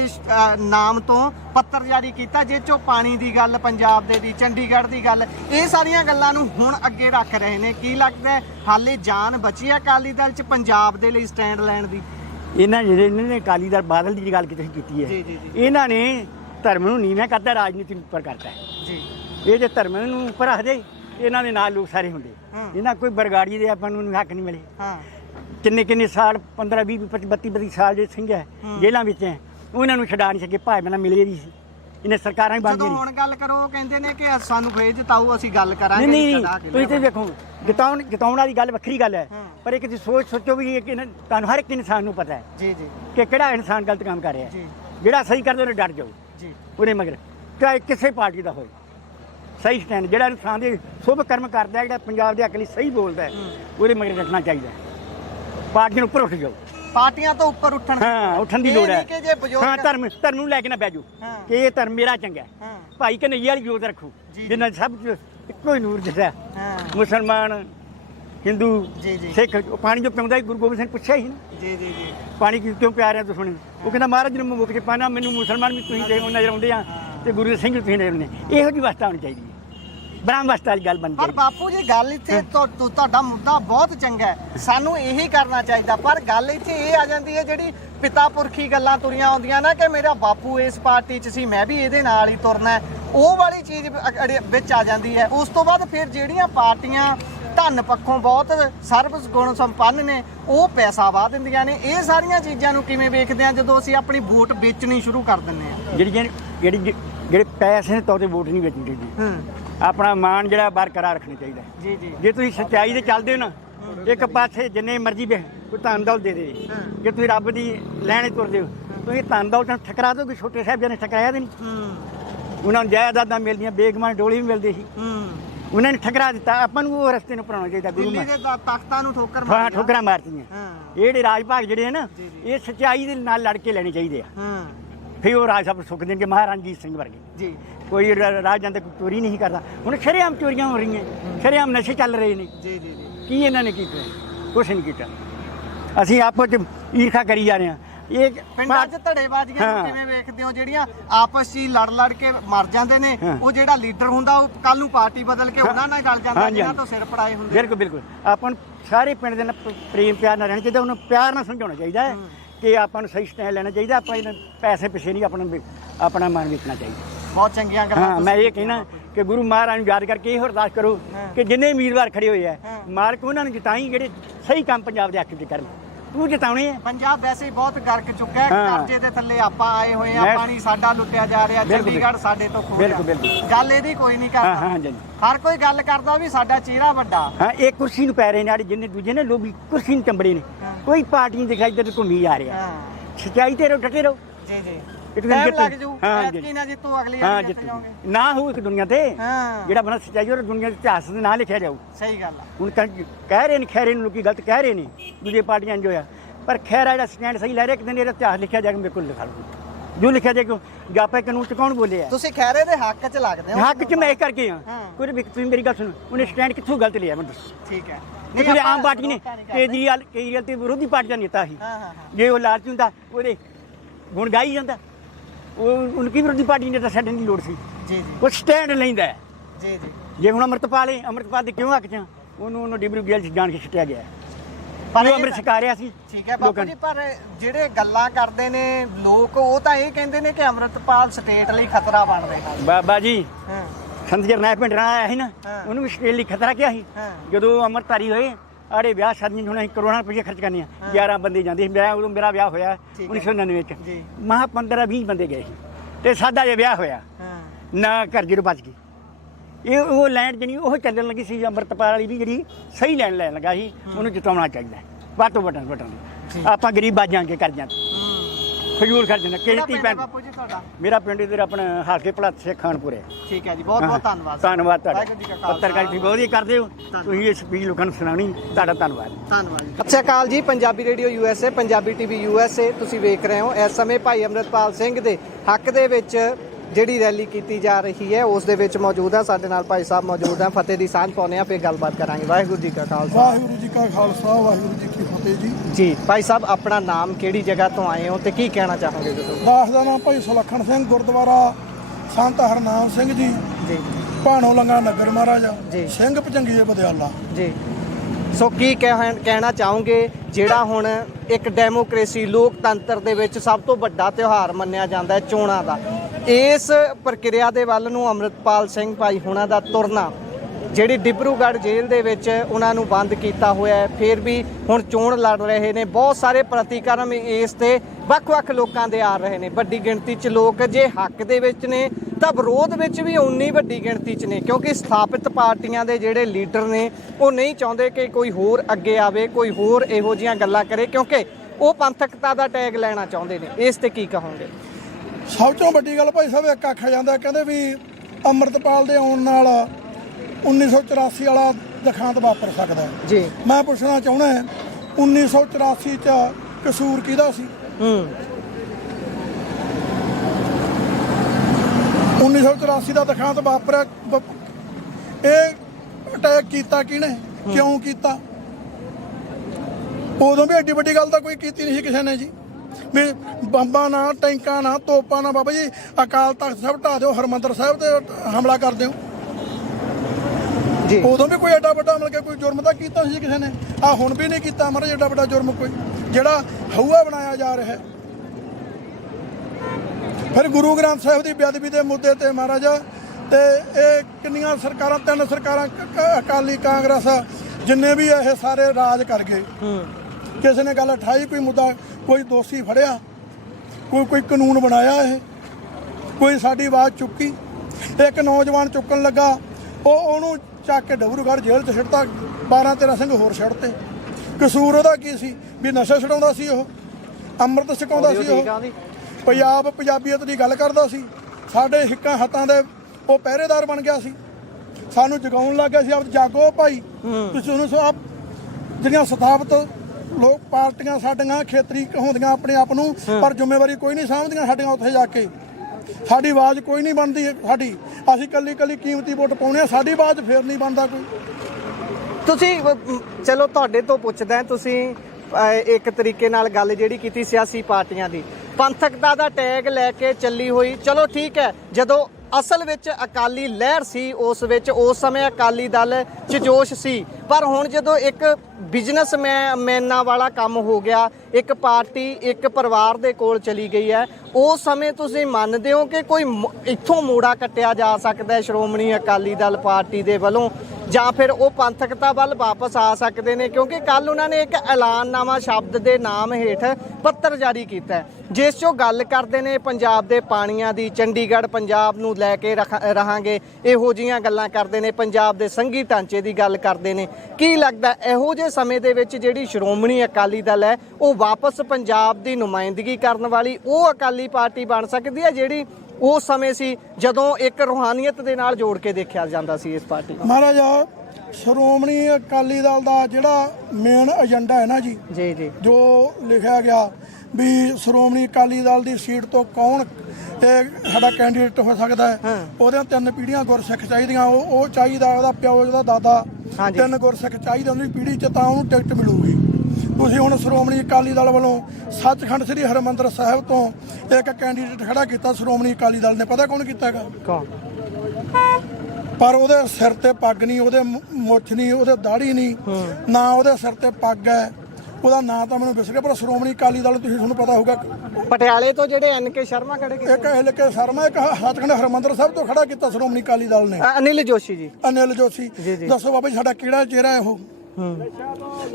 ਨਾਮ ਤੋਂ ਪੱਤਰ ਜਾਰੀ ਕੀਤਾ, ਜਿਸ ਚੋਂ ਪਾਣੀ ਦੀ ਗੱਲ, ਪੰਜਾਬ ਦੇ ਦੀ, ਚੰਡੀਗੜ੍ਹ ਦੀ ਗੱਲ, ਇਹ ਸਾਰੀਆਂ ਗੱਲਾਂ ਨੂੰ ਹੁਣ ਅੱਗੇ ਰੱਖ ਰਹੇ ਨੇ। ਕੀ ਲੱਗਦਾ ਹਾਲੇ ਜਾਨ ਬਚੀ ਹੈ ਅਕਾਲੀ ਦਲ 'ਚ ਪੰਜਾਬ ਦੇ ਲਈ ਸਟੈਂਡ ਲੈਣ ਦੀ? ਇਹਨਾਂ ਨੇ ਅਕਾਲੀ ਦਲ ਬਾਦਲ ਦੀ ਗੱਲ ਕੀਤੀ ਹੈ, ਇਹਨਾਂ ਨੇ ਧਰਮ ਨੂੰ ਨੀਵਾਂ ਕਰਦਾ, ਰਾਜਨੀਤੀ ਨੂੰ ਉੱਪਰ ਕਰਦਾ ਜੀ। ਇਹ ਜੇ ਧਰਮ ਨੂੰ ਉੱਪਰ ਰੱਖਦੇ, ਇਹਨਾਂ ਦੇ ਨਾਲ ਲੋਕ ਸਾਰੇ ਹੁੰਦੇ। ਇਹਨਾਂ ਕੋਈ ਬਰਗਾੜੀ ਦੇ ਆਪਾਂ ਨੂੰ ਹੱਕ ਨਹੀਂ ਮਿਲੇ। ਕਿੰਨੇ ਸਾਲ 15 20 32 ਸਾਲ ਦੇ ਸਿੰਘ ਹੈ ਜੇਲ੍ਹਾਂ ਵਿੱਚ ਹੈ, ਉਹਨਾਂ ਨੂੰ ਛਡਾ ਨਹੀਂ ਸਕੇ। ਭਾਵੇਂ ਨਾਲ ਮਿਲੇ ਵੀ ਸੀ, ਇਹਨੇ ਸਰਕਾਰਾਂ ਹੀ ਜਦੋਂ ਬਣਦੀਆਂ ਹੁਣ ਗੱਲ ਕਰੋ ਉਹ ਕਹਿੰਦੇ ਨੇ ਕਿ ਸਾਨੂੰ ਭੇਜ ਜਿਤਾਓ ਅਸੀਂ ਗੱਲ ਕਰਾਂਗੇ। ਨਹੀਂ ਚੜਾ ਕੇ ਤੁਸੀਂ ਤੇ ਵੇਖੋ ਜਿਤਾਉਣ ਵਾਲੀ ਗੱਲ ਵੱਖਰੀ ਗੱਲ ਹੈ, ਪਰ ਇੱਕ ਤੁਸੀਂ ਸੋਚੋ ਵੀ ਇਹ ਕਿ ਤੁਹਾਨੂੰ ਹਰ ਇੱਕ ਇਨਸਾਨ ਨੂੰ ਪਤਾ ਹੈ ਜੀ ਜੀ ਕਿ ਕਿਹੜਾ ਇਨਸਾਨ ਗਲਤ ਕੰਮ ਕਰ ਰਿਹਾ ਜੀ ਹੈ। ਜਿਹੜਾ ਸਹੀ ਕਰਦਾ ਉਹਨੇ ਡਰ ਜਾਓ ਜੀ ਉਹਨੇ ਮਗਰ ਚਾਹੇ ਕਿਸੇ ਪਾਰਟੀ ਦਾ ਹੋਵੇ ਸਹੀ ਸਟੈਂਡ ਜਿਹੜਾ ਇਨਸਾਨ ਦੇ ਸ਼ੁਭ ਕਰਮ ਕਰਦਾ ਹੈ, ਜਿਹੜਾ ਪੰਜਾਬ ਦੇ ਹੱਕ ਲਈ ਸਹੀ ਬੋਲਦਾ ਹੈ, ਉਹਦੇ ਮਗਰ ਰੱਖਣਾ ਚਾਹੀਦਾ ਹੈ। ਪਾਰਟੀ ਨੂੰ ਉੱਪਰ ਉੱਠ ਜਾਓ। ਪਾਰਟੀਆਂ ਤੋਂ ਉੱਪਰ ਉੱਠਣ ਹਾਂ ਉੱਠਣ ਦੀ ਇਹ ਲੋੜ ਹੈ। ਨਹੀਂ ਕਿ ਜੇ ਬਜ਼ੁਰਗ ਹਾਂ ਧਰਮ ਨੂੰ ਲੈ ਕੇ ਨਾ ਬਹਿ ਜਾਓ ਹਾਂ। ਕਿ ਇਹ ਧਰਮ ਮੇਰਾ ਚੰਗਾ ਹੈ। ਹਾਂ ਭਾਈ ਕਨਈਆ ਵਾਲੀ ਜੋਤ ਰੱਖੋ ਜੀ। ਜਿੰਨਾ ਸਭ ਚ ਇੱਕੋ ਹੀ ਨੂਰ ਜਿਹਾ ਹਾਂ ਮੁਸਲਮਾਨ ਹਿੰਦੂ ਜੀ ਜੀ ਸਿੱਖ ਉਹ ਪਾਣੀ ਜੋ ਪਿਉਂਦਾ ਸੀ ਗੁਰੂ ਗੋਬਿੰਦ ਸਿੰਘ ਪੁੱਛਿਆ ਸੀ ਨਾ ਜੀ ਜੀ ਜੀ ਪਾਣੀ ਕਿਉਂ ਪਿਆ ਰਿਹਾ ਦੁਸ਼ਮਣ ਨੂੰ? ਉਹ ਕਹਿੰਦਾ ਮਹਾਰਾਜ ਨੂੰ ਮੁੱਕ ਕੇ ਪਾਣਾ ਮੈਨੂੰ ਮੁਸਲਮਾਨ ਵੀ ਤੁਸੀਂ ਨਜ਼ਰ ਆਉਂਦੇ ਆ ਤੇ ਗੁਰੂ ਸਿੰਘ ਵੀ ਤੁਸੀਂ ਨਜ਼ਰ ਆਉਂਦੇ। ਇਹੋ ਜਿਹੀ ਅਵਸਥਾ ਹੋਣੀ ਚਾਹੀਦੀ ਹੈ, ਬ੍ਰਹਮ ਅਵਸਥਾ ਦੀ ਗੱਲ ਬਣਨੀ ਪਰ ਚਾਹੀਦੀ। ਬਾਪੂ ਜੀ ਗੱਲ ਇੱਥੇ ਤੁਹਾਡਾ ਮੁੱਦਾ ਬਹੁਤ ਚੰਗਾ ਹੈ, ਸਾਨੂੰ ਇਹੀ ਕਰਨਾ ਚਾਹੀਦਾ। ਪਰ ਗੱਲ ਇੱਥੇ ਇਹ ਆ ਜਾਂਦੀ ਹੈ ਜਿਹੜੀ ਪਿਤਾ ਪੁਰਖੀ ਗੱਲਾਂ ਤੁਰੀਆਂ ਆਉਂਦੀਆਂ ਨਾ ਕਿ ਮੇਰਾ ਬਾਪੂ ਇਸ ਪਾਰਟੀ 'ਚ ਸੀ ਮੈਂ ਵੀ ਇਹਦੇ ਨਾਲ ਹੀ ਤੁਰਨਾ ਹੈ, ਉਹ ਵਾਲੀ ਚੀਜ਼ ਵਿੱਚ ਆ ਜਾਂਦੀ ਹੈ। ਉਸ ਤੋਂ ਬਾਅਦ ਫਿਰ ਜਿਹੜੀਆਂ ਪਾਰਟੀਆਂ ਧਨ ਪੱਖੋਂ ਬਹੁਤ ਸਰਬ ਗੁਣ ਸੰਪੰਨ ਨੇ ਉਹ ਪੈਸਾ ਵਾਹ ਦਿੰਦੀਆਂ ਨੇ। ਇਹ ਸਾਰੀਆਂ ਚੀਜ਼ਾਂ ਨੂੰ ਕਿਵੇਂ ਵੇਖਦੇ ਆ ਜਦੋਂ ਅਸੀਂ ਆਪਣੀ ਵੋਟ ਵੇਚਣੀ ਸ਼ੁਰੂ ਕਰ ਦਿੰਦੇ ਆ? ਜਿਹੜੇ ਪੈਸੇ ਦੇ ਤੌਰ ਤੇ ਵੋਟ ਨਹੀਂ ਵੇਚਣੀ ਚਾਹੀਦੀ। ਆਪਣਾ ਮਾਣ ਜਿਹੜਾ ਬਰਕਰਾਰ ਰੱਖਣਾ ਚਾਹੀਦਾ। ਜੀ ਜੀ ਜੇ ਤੁਸੀਂ ਸੱਚਾਈ ਦੇ ਚੱਲਦੇ ਹੋ ਨਾ, ਇੱਕ ਪਾਸੇ ਜਿੰਨੇ ਮਰਜ਼ੀ ਕੋਈ ਧਨ ਦੌਲਤ ਦੇ ਦੇ, ਜੇ ਤੁਸੀਂ ਰੱਬ ਦੀ ਲੈਣੇ ਤੁਰਦੇ ਹੋ ਤੁਸੀਂ ਧਨ ਦੌਲਤ ਨਾਲ ਠਕਰਾ ਦੋਗੇ। ਛੋਟੇ ਸਾਹਿਬ ਨੇ ਠਕਰਾਇਆ ਤੇ ਨਹੀਂ, ਉਹਨਾਂ ਨੂੰ ਜਾਇਦਾਦਾਂ ਮਿਲਦੀਆਂ, ਬੇਗਮਾਨ ਡੋਲੇ ਵੀ ਮਿਲਦੇ ਸੀ, ਉਹਨਾਂ ਨੇ ਠਕਰਾ ਦਿੱਤਾ। ਆਪਾਂ ਨੂੰ ਉਹ ਰਸਤੇ ਨੂੰ ਅਪਣਾਉਣਾ ਚਾਹੀਦਾ। ਗੁਰੂ ਦਿੱਲੀ ਦੇ ਤਖਤਾਂ ਨੂੰ ਠੋਕਰ ਹਾਂ ਠੋਕਰਾਂ ਮਾਰਤੀਆਂ। ਹਾਂ ਇਹ ਜਿਹੜੇ ਰਾਜ ਭਾਗ ਜਿਹੜੇ ਆ ਨਾ, ਇਹ ਸੱਚਾਈ ਦੇ ਨਾਲ ਲੜ ਕੇ ਲੈਣੇ ਚਾਹੀਦੇ ਆ। ਹਾਂ ਫਿਰ ਉਹ ਰਾਜ ਸਭ ਸੁੱਖ ਦੇਣਗੇ। ਮਹਾਰਾਜਾ ਰਣਜੀਤ ਸਿੰਘ ਵਰਗੇ ਜੀ ਕੋਈ ਰਾਜ ਜਾਂਦੇ ਕੋਈ ਚੋਰੀ ਨਹੀਂ ਕਰਦਾ। ਹੁਣ ਸ਼ਰੇਆਮ ਚੋਰੀਆਂ ਹੋ ਰਹੀਆਂ, ਸ਼ਰੇਆਮ ਨਸ਼ੇ ਚੱਲ ਰਹੇ ਨੇ। ਜੀ ਜੀ ਜੀ ਕੀ ਇਹਨਾਂ ਨੇ ਕੀਤਾ? ਕੁਛ ਨਹੀਂ ਕੀਤਾ। ਅਸੀਂ ਆਪਸ ਚ ਈਰਖਾ ਕਰੀ ਜਾ ਰਹੇ ਹਾਂ। ਇਹ ਪਿੰਡਾਂ 'ਚ ਧੜੇਬਾਜ਼ੀਆਂ ਨੂੰ ਕਿਵੇਂ ਵੇਖਦੇ ਹੋ ਜਿਹੜੀਆਂ ਆਪਸ 'ਚ ਹੀ ਲੜ ਕੇ ਮਰ ਜਾਂਦੇ ਨੇ? ਉਹ ਜਿਹੜਾ ਲੀਡਰ ਹੁੰਦਾ ਉਹ ਕੱਲ ਨੂੰ ਪਾਰਟੀ ਬਦਲ ਕੇ ਉਹਨਾਂ ਨਾਲ ਰਲ ਜਾਂਦਾ ਜਿਹਨਾਂ ਤੋਂ ਸਿਰ ਪੜਾਏ ਹੁੰਦੇ। ਬਿਲਕੁਲ ਬਿਲਕੁਲ। ਆਪਾਂ ਨੂੰ ਸਾਰੇ ਪਿੰਡ ਦੇ ਨਾਲ ਪ੍ਰੇਮ ਪਿਆਰ ਨਾਲ ਰਹਿਣਾ ਚਾਹੀਦਾ। ਉਹਨੂੰ ਪਿਆਰ ਨਾਲ ਸਮਝਾਉਣਾ ਚਾਹੀਦਾ ਹੈ ਕਿ ਆਪਾਂ ਨੂੰ ਸਹੀ ਸਟੈਂਡ ਲੈਣਾ ਚਾਹੀਦਾ। ਆਪਾਂ ਇਹਨਾਂ ਪੈਸੇ ਪਿੱਛੇ ਨਹੀਂ ਆਪਣਾ ਮਨ ਵੇਚਣਾ ਚਾਹੀਦਾ। ਬਹੁਤ ਚੰਗੀਆਂ ਗੱਲਾਂ। ਹਾਂ ਮੈਂ ਇਹ ਕਹਿਣਾ ਕਿ ਗੁਰੂ ਮਹਾਰਾਜ ਨੂੰ ਯਾਦ ਕਰਕੇ ਇਹ ਅਰਦਾਸ ਕਰੋ ਕਿ ਜਿੰਨੇ ਉਮੀਦਵਾਰ ਖੜੇ ਹੋਏ ਆ ਮਾਲਕ ਉਹਨਾਂ ਨੂੰ ਜਿਤਾਈ ਜਿਹੜੇ ਸਹੀ ਕੰਮ ਪੰਜਾਬ ਦੇ ਹੱਕ 'ਚ ਕਰਨ। ਤੂੰ ਜਿਤਾਉਣੇ ਆ। ਪੰਜਾਬ ਵੈਸੇ ਹੀ ਬਹੁਤ ਗਰਕ ਚੁੱਕਾ ਹੈ। ਕਰਜ਼ੇ ਦੇ ਥੱਲੇ ਆਪਾਂ ਆਏ ਹੋਏ ਆ, ਪਾਣੀ ਸਾਡਾ ਲੁੱਟਿਆ ਜਾ ਰਿਹਾ, ਚੰਡੀਗੜ੍ਹ ਸਾਡੇ ਤੋਂ ਖੋਹ ਰਿਹਾ। ਬਿਲਕੁਲ ਗੱਲ ਇਹਦੀ ਕੋਈ ਨਹੀਂ ਹਾਂ ਕਰਦਾ। ਹਾਂ ਜੀ ਹਰ ਕੋਈ ਗੱਲ ਕਰਦਾ ਵੀ ਸਾਡਾ ਚਿਹਰਾ ਵੱਡਾ। ਹਾਂ ਇਹ ਕੁਰਸੀ ਨੂੰ ਪੈ ਰਹੇ ਨੇ ਜਿੰਨੇ ਦੂਜੇ ਨੇ ਲੋਭੀ ਕੁਰਸੀ ਨੂੰ ਚੰਬੜੇ ਨੇ। ਕੋਈ ਪਾਰਟੀ ਨਹੀਂ ਦਿਖਾਈ ਇੱਧਰ ਘੁੰਮੀ ਆ ਰਿਹਾ। ਸੱਚਾਈ ਤੇ ਰਹੋ, ਡਟੇ ਰਹੋ। ਜੀ ਜੀ ਇੱਕ ਟਾਈਮ ਜਿੱਤ ਲੱਗ ਜੂ। ਹਾਂ ਐਤਕੀ ਨਾ ਜਿੱਤੂ ਅਗਲੀ ਹਾਂ ਵਾਰ ਜਿੱਤ ਜਿੱਤ ਜਾਓਗੇ। ਨਾ ਹੋ ਇੱਕ ਦੁਨੀਆ ਤੇ ਹਾਂ ਜਿਹੜਾ ਬਣਾ ਸੱਚਾਈ ਉਹ ਦੁਨੀਆ ਦੇ ਇਤਿਹਾਸ ਦੇ ਨਾਂ ਲਿਖਿਆ ਜਾਊ। ਸਹੀ ਗੱਲ ਆ। ਹੁਣ ਕਹਿ ਰਹੇ ਨੇ ਖੈਰੇ ਨੂੰ ਲੋਕੀ ਗਲਤ ਕਹਿ ਰਹੇ ਨੇ, ਦੂਜੇ ਪਾਰਟੀਆਂ ਇੰਜ ਹੋਇਆ, ਪਰ ਖੈਰਾ ਜਿਹੜਾ ਸਟੈਂਡ ਸਹੀ ਲੈ ਰਿਹਾ। ਇੱਕ ਦਿਨ ਇਹਦਾ ਇਤਿਹਾਸ ਲਿਖਿਆ ਜਾਏਗਾ, ਮੇਰੇ ਕੋਲ ਲਿਖਾ ਲਓ ਜੋ ਲਿਖਿਆ ਜਾਏਗਾ। ਜਾਪੇ ਕਾਨੂੰਨ ਚ ਕੌਣ ਬੋਲਿਆ? ਤੁਸੀਂ ਖੈਰੇ ਦੇ ਹੱਕ 'ਚ ਲੱਗਦੇ ਹੋ। ਹੱਕ ਚ ਮੈਂ ਇਹ ਕਰਕੇ ਆ। ਕੋਈ ਵੀ ਤੁਸੀਂ ਮੇਰੀ ਗੱਲ ਸੁਣੋ, ਉਹਨੇ ਸਟੈਂਡ ਕਿੱਥੋਂ ਗਲਤ ਲਿਆ ਮੈਨੂੰ ਦੱਸੋ। ਠੀਕ ਹੈ। ਨਹੀਂ ਆਮ ਪਾਰਟੀ ਨੇ ਕੇਜਰੀਵਾਲ ਤੇ ਵਿਰੋਧੀ ਪਾਰਟੀ ਦਾ ਨੇਤਾ ਸੀ। ਹਾਂ ਹਾਂ ਜੇ ਉਹ ਲਾਲਚ ਹੁੰਦਾ ਉਹਦੇ ਗੁਣ ਗਾਈ ਜਾਂਦਾ। ਉਹ ਉਨਕੀ ਵਿਰੋਧੀ ਪਾਰਟੀ ਨੇ ਤਾਂ ਛੱਡਣ ਦੀ ਲੋੜ ਸੀ। ਜੀ ਜੀ ਉਹ ਸਟੈਂਡ ਲੈਂਦਾ ਹੈ। ਜੀ ਜੀ ਜੇ ਹੁਣ ਅੰਮ੍ਰਿਤਪਾਲ ਦੇ ਕਿਉਂ ਹੱਕ ਚ ਉਹਨੂੰ ਡਿਬਰੂ ਜੇਲ੍ਹ ਚ ਜਾਣ ਕੇ ਛੱਡਿਆ ਗਿਆ। ਪਰ ਪਰ ਇਹ ਉਹ ਅੰਮ੍ਰਿਤ ਛਕਾ ਰਿਹਾ ਸੀ। ਠੀਕ ਹੈ ਬਾਪੂ ਜੀ, ਪਰ ਜਿਹੜੇ ਗੱਲਾਂ ਕਰਦੇ ਨੇ ਲੋਕ ਉਹ ਤਾਂ ਇਹ ਕਹਿੰਦੇ ਨੇ ਕਿ ਅੰਮ੍ਰਿਤਪਾਲ ਸਟੇਟ ਲਈ ਖਤਰਾ ਬਣ ਰਿਹਾ। ਬਾਬਾ ਜੀ ਹਾਂ ਸੰਤ ਜਰਨੈਲ ਪਿੰਡਰਾ ਆਇਆ ਸੀ ਨਾ, ਉਹਨੂੰ ਵੀ ਸਟੇਟ ਲਈ ਖਤਰਾ ਕਿਹਾ ਸੀ। ਜਦੋਂ ਅੰਮ੍ਰਿਤਧਾਰੀ ਹੋਏ ਆੜੇ ਵਿਆਹ ਸ਼ਾਦੀਆਂ ਹੁਣ ਅਸੀਂ ਕਰੋੜਾਂ ਰੁਪਏ ਖਰਚ ਕਰਨੇ ਆ। 11 ਬੰਦੇ ਜਾਂਦੇ ਸੀ। ਉਦੋਂ ਮੇਰਾ ਵਿਆਹ ਹੋਇਆ 1999 ਚ। ਜੀ ਮਹਾ 15-20 ਬੰਦੇ ਗਏ ਸੀ ਤੇ ਸਾਡਾ ਜੇ ਵਿਆਹ ਹੋਇਆ ਨਾ ਘਰ ਜਦੋਂ ਬਚ ਗਈ। ਇਹ ਉਹ ਲੈਣ ਜਿਹੜੀ ਉਹ ਚੱਲਣ ਲੱਗੀ ਸੀ ਅੰਮ੍ਰਿਤਪਾਲ ਵਾਲੀ ਵੀ ਜਿਹੜੀ ਸਹੀ ਲੈਣ ਲੱਗਾ ਸੀ। ਉਹਨੂੰ ਜਿਤਾਉਣਾ ਚਾਹੀਦਾ ਵਾਟੋ ਵਟਣ। ਆਪਾਂ ਗਰੀਬ ਬਾਜਾਂਗੇ ਕਰ ਜਾਂਦੇ ਫਜ਼ੂਲ ਖਰਚ ਨਾ ਕਿਹੜੀ ਪੈਣ। ਬਾਪੂ ਜੀ ਤੁਹਾਡਾ? ਮੇਰਾ ਪਿੰਡ ਇਧਰ ਆਪਣਾ ਹਲਕੇ ਭਲਾ ਸੇ ਖਾਨਪੁਰ ਹੈ। ਠੀਕ ਹੈ ਜੀ, ਬਹੁਤ ਬਹੁਤ ਧੰਨਵਾਦ। ਧੰਨਵਾਦ ਤੁਹਾਡਾ। ਵਾਹਿਗੁਰੂ ਜੀ ਕਾ ਖਾਲਸਾ। ਪੱਤਰਕਾਰੀ ਤੁਸੀਂ ਬਹੁਤ ਹੀ ਕਰਦੇ ਹੋ। ਤੁਸੀਂ ਇਹ ਸਪੀਚ ਲੋਕਾਂ ਨੂੰ ਸੁਣਾਉਣੀ, ਤੁਹਾਡਾ ਧੰਨਵਾਦ। ਧੰਨਵਾਦ ਜੀ। ਸਤਿ ਸ਼੍ਰੀ ਅਕਾਲ ਜੀ। Punjabi radio USA, Punjabi TV USA ਤੁਸੀਂ ਵੇਖ ਰਹੇ ਹੋ। ਇਸ ਸਮੇਂ ਭਾਈ ਅੰਮ੍ਰਿਤਪਾਲ ਸਿੰਘ ਦੇ ਹੱਕ ਦੇ ਵਿੱਚ ਜਿਹੜੀ ਰੈਲੀ ਕੀਤੀ ਜਾ ਰਹੀ ਹੈ ਉਸ ਦੇ ਵਿੱਚ ਮੌਜੂਦ ਹੈ। ਸਾਡੇ ਨਾਲ ਭਾਈ ਸਾਹਿਬ ਮੌਜੂਦ ਹੈ। ਫਤਿਹ ਦੀ ਸਾਂਝ ਪਾਉਂਦੇ ਆ, ਫਿਰ ਗੱਲਬਾਤ ਕਰਾਂਗੇ। ਵਾਹਿਗੁਰੂ ਜੀ ਕਾ ਖਾਲਸਾ ਵਾਹਿਗੁਰੂ ਜੀ ਕਾ ਖਾਲਸਾ ਵਾਹਿਗੁਰੂ ਜੀ ਕੀ ਫਤਿਹ ਜੀ। ਜੀ ਭਾਈ ਸਾਹਿਬ, ਆਪਣਾ ਨਾਮ, ਕਿਹੜੀ ਜਗ੍ਹਾ ਤੋਂ ਆਏ ਹੋ ਤੇ ਕੀ ਕਹਿਣਾ ਚਾਹੋਗੇ ਤੁਸੀਂ? ਦਾਸ ਦਾ ਨਾਮ ਭਾਈ ਸੁਲੱਖਣ ਸਿੰਘ, ਗੁਰਦੁਆਰਾ ਸੰਤ ਹਰਨਾਮ ਸਿੰਘ ਜੀ, ਜੀ ਭਾਣੋ ਲੰਗਾ ਨਗਰ ਮਹਾਰਾਜਾ, ਜੀ। ਸਿੰਘ ਭਜੰਗੀਏ ਬਦਿਆਲਾ। ਜੀ ਸੋ ਕੀ ਕਹਿਣਾ ਚਾਹੋਗੇ ਜਿਹੜਾ ਹੁਣ ਇੱਕ ਡੈਮੋਕ੍ਰੇਸੀ ਲੋਕਤੰਤਰ ਦੇ ਵਿੱਚ ਸਭ ਤੋਂ ਵੱਡਾ ਤਿਉਹਾਰ ਮੰਨਿਆ ਜਾਂਦਾ ਹੈ ਚੋਣਾਂ ਦਾ, ਇਸ ਪ੍ਰਕਿਰਿਆ ਦੇ ਵੱਲ ਨੂੰ ਅੰਮ੍ਰਿਤਪਾਲ ਸਿੰਘ ਭਾਈ ਹੁਣਾਂ ਦਾ ਤੁਰਨਾ, ਜਿਹੜੀ ਡਿਬਰੂਗੜ੍ਹ ਜੇਲ੍ਹ ਦੇ ਵਿੱਚ ਉਹਨਾਂ ਨੂੰ ਬੰਦ ਕੀਤਾ ਹੋਇਆ ਹੈ, ਫਿਰ ਵੀ ਹੁਣ ਚੋਣ ਲੜ ਰਹੇ ਨੇ, ਬਹੁਤ ਸਾਰੇ ਪ੍ਰਤੀਕਰਮ ਇਸ ਤੇ ਵੱਖ-ਵੱਖ ਲੋਕਾਂ ਦੇ ਆ ਰਹੇ ਨੇ। ਵੱਡੀ ਗਿਣਤੀ 'ਚ ਲੋਕ ਜੇ ਹੱਕ ਦੇ ਵਿੱਚ ਨੇ ਤਾਂ ਵਿਰੋਧ ਵਿੱਚ ਵੀ ਉਨੀ ਵੱਡੀ ਗਿਣਤੀ 'ਚ ਨੇ, ਕਿਉਂਕਿ ਸਥਾਪਿਤ ਪਾਰਟੀਆਂ ਦੇ ਜਿਹੜੇ ਲੀਡਰ ਨੇ ਉਹ ਨਹੀਂ ਚਾਹੁੰਦੇ ਕਿ ਕੋਈ ਹੋਰ ਅੱਗੇ ਆਵੇ, ਕੋਈ ਹੋਰ ਇਹੋ ਜਿਹੀਆਂ ਗੱਲਾਂ ਕਰੇ, ਕਿਉਂਕਿ ਉਹ ਪੰਥਕਤਾ ਦਾ ਟੈਗ ਲੈਣਾ ਚਾਹੁੰਦੇ ਨੇ। ਇਸ ਤੇ ਕੀ ਕਹੋਗੇ? ਸਭ ਤੋਂ ਵੱਡੀ ਗੱਲ ਭਾਈ ਸਾਹਿਬ ਇੱਕ ਆਖਿਆ ਜਾਂਦਾ, ਕਹਿੰਦੇ ਵੀ ਅੰਮ੍ਰਿਤਪਾਲ ਦੇ ਆਉਣ ਨਾਲ 1984 ਵਾਲਾ ਦਿਖਾਂਤ ਵਾਪਰ ਸਕਦਾ ਹੈ ਜੀ। ਮੈਂ ਪੁੱਛਣਾ ਚਾਹੁੰਦਾ 1984 ਚ ਕਸੂਰ ਕਿਹਦਾ ਸੀ? 1984 ਦਾ ਦਿਖਾਂਤ ਵਾਪਰਿਆ, ਇਹ ਅਟੈਕ ਕੀਤਾ ਕਿਹਨੇ, ਕਿਉਂ ਕੀਤਾ? ਉਦੋਂ ਵੀ ਐਡੀ ਵੱਡੀ ਗੱਲ ਤਾਂ ਕੋਈ ਕੀਤੀ ਨਹੀਂ ਸੀ ਕਿਸੇ ਨੇ ਜੀ, ਵੀ ਬੰਬਾਂ ਨਾਲ, ਟੈਂਕਾਂ ਨਾਲ, ਤੋਪਾਂ ਨਾਲ ਬਾਬਾ ਜੀ ਅਕਾਲ ਤਖਤ ਸਾਹਿਬ ਢਾਹ ਦਿਓ, ਹਰਿਮੰਦਰ ਸਾਹਿਬ ਤੇ ਹਮਲਾ ਕਰ ਦਿਓ। ਉਦੋਂ ਵੀ ਕੋਈ ਐਡਾ ਵੱਡਾ ਮਤਲਬ ਕਿ ਕੋਈ ਜੁਰਮ ਤਾਂ ਕੀਤਾ ਸੀ ਕਿਸੇ ਨੇ? ਆ ਹੁਣ ਵੀ ਨਹੀਂ ਕੀਤਾ ਮਹਾਰਾਜ ਐਡਾ ਵੱਡਾ ਜੁਰਮ ਕੋਈ, ਜਿਹੜਾ ਹਊਆ ਬਣਾਇਆ ਜਾ ਰਿਹਾ। ਫਿਰ ਗੁਰੂ ਗ੍ਰੰਥ ਸਾਹਿਬ ਦੀ ਬੇਅਦਬੀ ਦੇ ਮੁੱਦੇ ਤੇ ਮਹਾਰਾਜ ਤੇ ਇਹ ਕਿੰਨੀਆਂ ਸਰਕਾਰਾਂ, 3 ਸਰਕਾਰਾਂ, ਅਕਾਲੀ, ਕਾਂਗਰਸ, ਜਿੰਨੇ ਵੀ ਇਹ ਸਾਰੇ ਰਾਜ ਕਰ ਗਏ। ਕਿਸੇ ਨੇ ਗੱਲ ਉਠਾਈ, ਕੋਈ ਮੁੱਦਾ, ਕੋਈ ਦੋਸ਼ੀ ਫੜਿਆ, ਕੋਈ ਕਾਨੂੰਨ ਬਣਾਇਆ, ਇਹ ਕੋਈ ਸਾਡੀ ਆਵਾਜ਼ ਚੁੱਕੀ। ਇੱਕ ਨੌਜਵਾਨ ਚੁੱਕਣ ਲੱਗਾ, ਉਹਨੂੰ ਚੱਕ ਕੇ ਡਬਰੂਗੜ੍ਹ ਜੇਲ੍ਹ 'ਚ ਸਿੱਟਤਾ, 12-13 ਸਿੰਘ ਹੋਰ ਸਿੱਟਤੇ। ਕਸੂਰ ਉਹਦਾ ਕੀ ਸੀ? ਵੀ ਨਸ਼ਾ ਛਡਾਉਂਦਾ ਸੀ, ਉਹ ਅੰਮ੍ਰਿਤ ਛਕਾਉਂਦਾ ਸੀ, ਉਹ ਪੰਜਾਬੀਅਤ ਦੀ ਗੱਲ ਕਰਦਾ ਸੀ, ਸਾਡੇ ਹਿੱਕਾਂ ਹੱਥਾਂ ਦੇ ਉਹ ਪਹਿਰੇਦਾਰ ਬਣ ਗਿਆ ਸੀ, ਸਾਨੂੰ ਜਗਾਉਣ ਲੱਗ ਗਿਆ ਸੀ। ਆਪ ਜਾਗੋ ਭਾਈ, ਤੁਸੀਂ ਉਹਨੂੰ ਆਪ ਜਿਹੜੀਆਂ ਸਥਾਪਿਤ ਲੋਕ ਪਾਰਟੀਆਂ ਸਾਡੀਆਂ ਖੇਤਰੀ ਕਹਾਉਂਦੀਆਂ ਆਪਣੇ ਆਪ ਨੂੰ, ਪਰ ਜ਼ਿੰਮੇਵਾਰੀ ਕੋਈ ਨਹੀਂ ਸਮਝਦੀਆਂ ਸਾਡੀਆਂ। ਉੱਥੇ ਜਾ ਕੇ ਸਾਡੀ ਆਵਾਜ਼ ਕੋਈ ਨਹੀਂ ਬਣਦੀ ਸਾਡੀ, ਅਸੀਂ ਕੱਲੀ ਕੀਮਤੀ ਵੋਟ ਪਾਉਣੇ ਆ, ਸਾਡੀ ਆਵਾਜ਼ ਫੇਰ ਨਹੀਂ ਬਣਦਾ ਕੋਈ। ਤੁਸੀਂ ਚਲੋ ਤੁਹਾਡੇ ਤੋਂ ਪੁੱਛਦਾ, ਤੁਸੀਂ ਇੱਕ ਤਰੀਕੇ ਨਾਲ ਗੱਲ ਜਿਹੜੀ ਕੀਤੀ ਸਿਆਸੀ ਪਾਰਟੀਆਂ ਦੀ, ਪੰਥਕਤਾ ਦਾ ਟੈਗ ਲੈ ਕੇ ਚੱਲੀ ਹੋਈ, ਚਲੋ ਠੀਕ ਹੈ। ਜਦੋਂ ਅਸਲ ਵਿੱਚ ਅਕਾਲੀ ਲਹਿਰ ਸੀ, ਉਸ ਸਮੇਂ ਅਕਾਲੀ ਦਲ 'ਚ ਜੋਸ਼ ਸੀ, ਪਰ ਹੁਣ ਜਦੋਂ ਇੱਕ ਬਿਜ਼ਨਸਮੈਨਾਂ ਵਾਲਾ ਕੰਮ ਹੋ ਗਿਆ, ਇੱਕ ਪਾਰਟੀ ਇੱਕ ਪਰਿਵਾਰ ਦੇ ਕੋਲ ਚਲੀ ਗਈ ਹੈ, ਉਸ ਸਮੇਂ ਤੁਸੀਂ ਮੰਨਦੇ ਹੋ ਕਿ ਕੋਈ ਇੱਥੋਂ ਮੋੜਾ ਕੱਟਿਆ ਜਾ ਸਕਦਾ ਹੈ ਸ਼੍ਰੋਮਣੀ ਅਕਾਲੀ ਦਲ ਪਾਰਟੀ ਦੇ ਵੱਲੋਂ, ਜਾਂ ਫਿਰ ਉਹ ਪੰਥਕਤਾ ਵੱਲ ਵਾਪਸ ਆ ਸਕਦੇ ਨੇ? ਕਿਉਂਕਿ ਕੱਲ ਉਹਨਾਂ ਨੇ ਇੱਕ ਐਲਾਨਨਾਮਾ ਸ਼ਬਦ ਦੇ ਨਾਮ ਹੇਠ ਪੱਤਰ ਜਾਰੀ ਕੀਤਾ ਹੈ, ਜਿਸ 'ਚੋਂ ਗੱਲ ਕਰਦੇ ਨੇ ਪੰਜਾਬ ਦੇ ਪਾਣੀਆਂ ਦੀ, ਚੰਡੀਗੜ੍ਹ ਪੰਜਾਬ ਨੂੰ ਲੈ ਕੇ ਰਹਾਂਗੇ, ਇਹੋ ਜਿਹੀਆਂ ਗੱਲਾਂ ਕਰਦੇ ਨੇ, ਪੰਜਾਬ ਦੇ ਸੰਘੀ ਢਾਂਚੇ ਦੀ ਗੱਲ ਕਰਦੇ ਨੇ। ਕੀ ਲੱਗਦਾ ਇਹੋ ਜਿਹੇ ਸਮੇਂ ਦੇ ਵਿੱਚ ਜਿਹੜੀ ਸ਼੍ਰੋਮਣੀ ਅਕਾਲੀ ਦਲ ਹੈ ਉਹ ਵਾਪਸ ਪੰਜਾਬ ਦੀ ਨੁਮਾਇੰਦਗੀ ਕਰਨ ਵਾਲੀ ਉਹ ਅਕਾਲੀ ਪਾਰਟੀ ਬਣ ਸਕਦੀ ਹੈ ਜਿਹੜੀ ਉਸ ਸਮੇਂ ਸੀ ਜਦੋਂ ਇੱਕ ਰੂਹਾਨੀਅਤ ਦੇ ਨਾਲ ਜੋੜ ਕੇ ਦੇਖਿਆ ਜਾਂਦਾ ਸੀ ਇਸ ਪਾਰਟੀ ਨੂੰ? ਮਹਾਰਾਜ ਸ਼੍ਰੋਮਣੀ ਅਕਾਲੀ ਦਲ ਦਾ ਜਿਹੜਾ ਮੇਨ ਏਜੰਡਾ ਹੈ ਨਾ ਜੀ, ਜੋ ਲਿਖਿਆ ਗਿਆ ਵੀ ਸ਼੍ਰੋਮਣੀ ਅਕਾਲੀ ਦਲ ਦੀ ਸੀਟ ਤੋਂ ਕੌਣ ਸਾਡਾ ਕੈਂਡੀਡੇਟ ਹੋ ਸਕਦਾ ਹੈ, ਉਹਦੀਆਂ 3 ਪੀੜ੍ਹੀਆਂ ਗੁਰਸਿੱਖ ਚਾਹੀਦੀਆਂ, ਉਹ ਚਾਹੀਦਾ, ਉਹਦਾ ਪਿਓ, ਉਹਦਾ ਦਾਦਾ, 3 ਗੁਰਸਿੱਖ ਚਾਹੀਦੇ ਉਹਦੀ ਪੀੜ੍ਹੀ 'ਚ, ਤਾਂ ਉਹਨੂੰ ਟਿਕਟ ਮਿਲੂਗੀ। ਤੁਸੀਂ ਹੁਣ ਸ਼੍ਰੋਮਣੀ ਅਕਾਲੀ ਦਲ ਵੱਲੋਂ ਸੱਚਖੰਡ ਸ੍ਰੀ ਹਰਿਮੰਦਰ ਸਾਹਿਬ ਤੋਂ ਇੱਕ ਕੈਂਡੀਡੇਟ ਖੜਾ ਕੀਤਾ ਸ਼੍ਰੋਮਣੀ ਅਕਾਲੀ ਦਲ ਨੇ, ਪਤਾ ਕੌਣ ਕੀਤਾ ਹੈਗਾ? ਪਰ ਉਹਦੇ ਸਿਰ ਤੇ ਪੱਗ ਨਹੀਂ, ਉਹਦੇ ਮੁੱਛ ਨਹੀਂ, ਉਹਦੇ ਦਾੜੀ ਨਹੀਂ, ਨਾ ਉਹਦੇ ਸਿਰ ਤੇ ਪੱਗ ਹੈ, ਉਹਦਾ ਨਾਂ ਤਾਂ ਮੈਨੂੰ ਵਿਸਰ ਗਿਆ, ਪਰ ਸ਼੍ਰੋਮਣੀ ਅਕਾਲੀ ਦਲ ਤੁਸੀਂ ਤੁਹਾਨੂੰ ਪਤਾ ਹੋਊਗਾ ਪਟਿਆਲੇ ਤੋਂ ਜਿਹੜੇ NK ਸ਼ਰਮਾ ਖੜੇ ਕੀਤੇ, ਇੱਕ LK ਸ਼ਰਮਾ, ਇੱਕ ਸੱਚਖੰਡ ਹਰਿਮੰਦਰ ਸਾਹਿਬ ਤੋਂ ਖੜਾ ਕੀਤਾ ਸ਼੍ਰੋਮਣੀ ਅਕਾਲੀ ਦਲ ਨੇ, ਅਨਿਲ ਜੋਸ਼ੀ ਜੀ। ਅਨਿਲ ਜੋਸ਼ੀ, ਦੱਸੋ ਬਾਬਾ ਜੀ ਸਾਡਾ ਕਿਹੜਾ ਚਿਹਰਾ ਹੈ ਉਹ?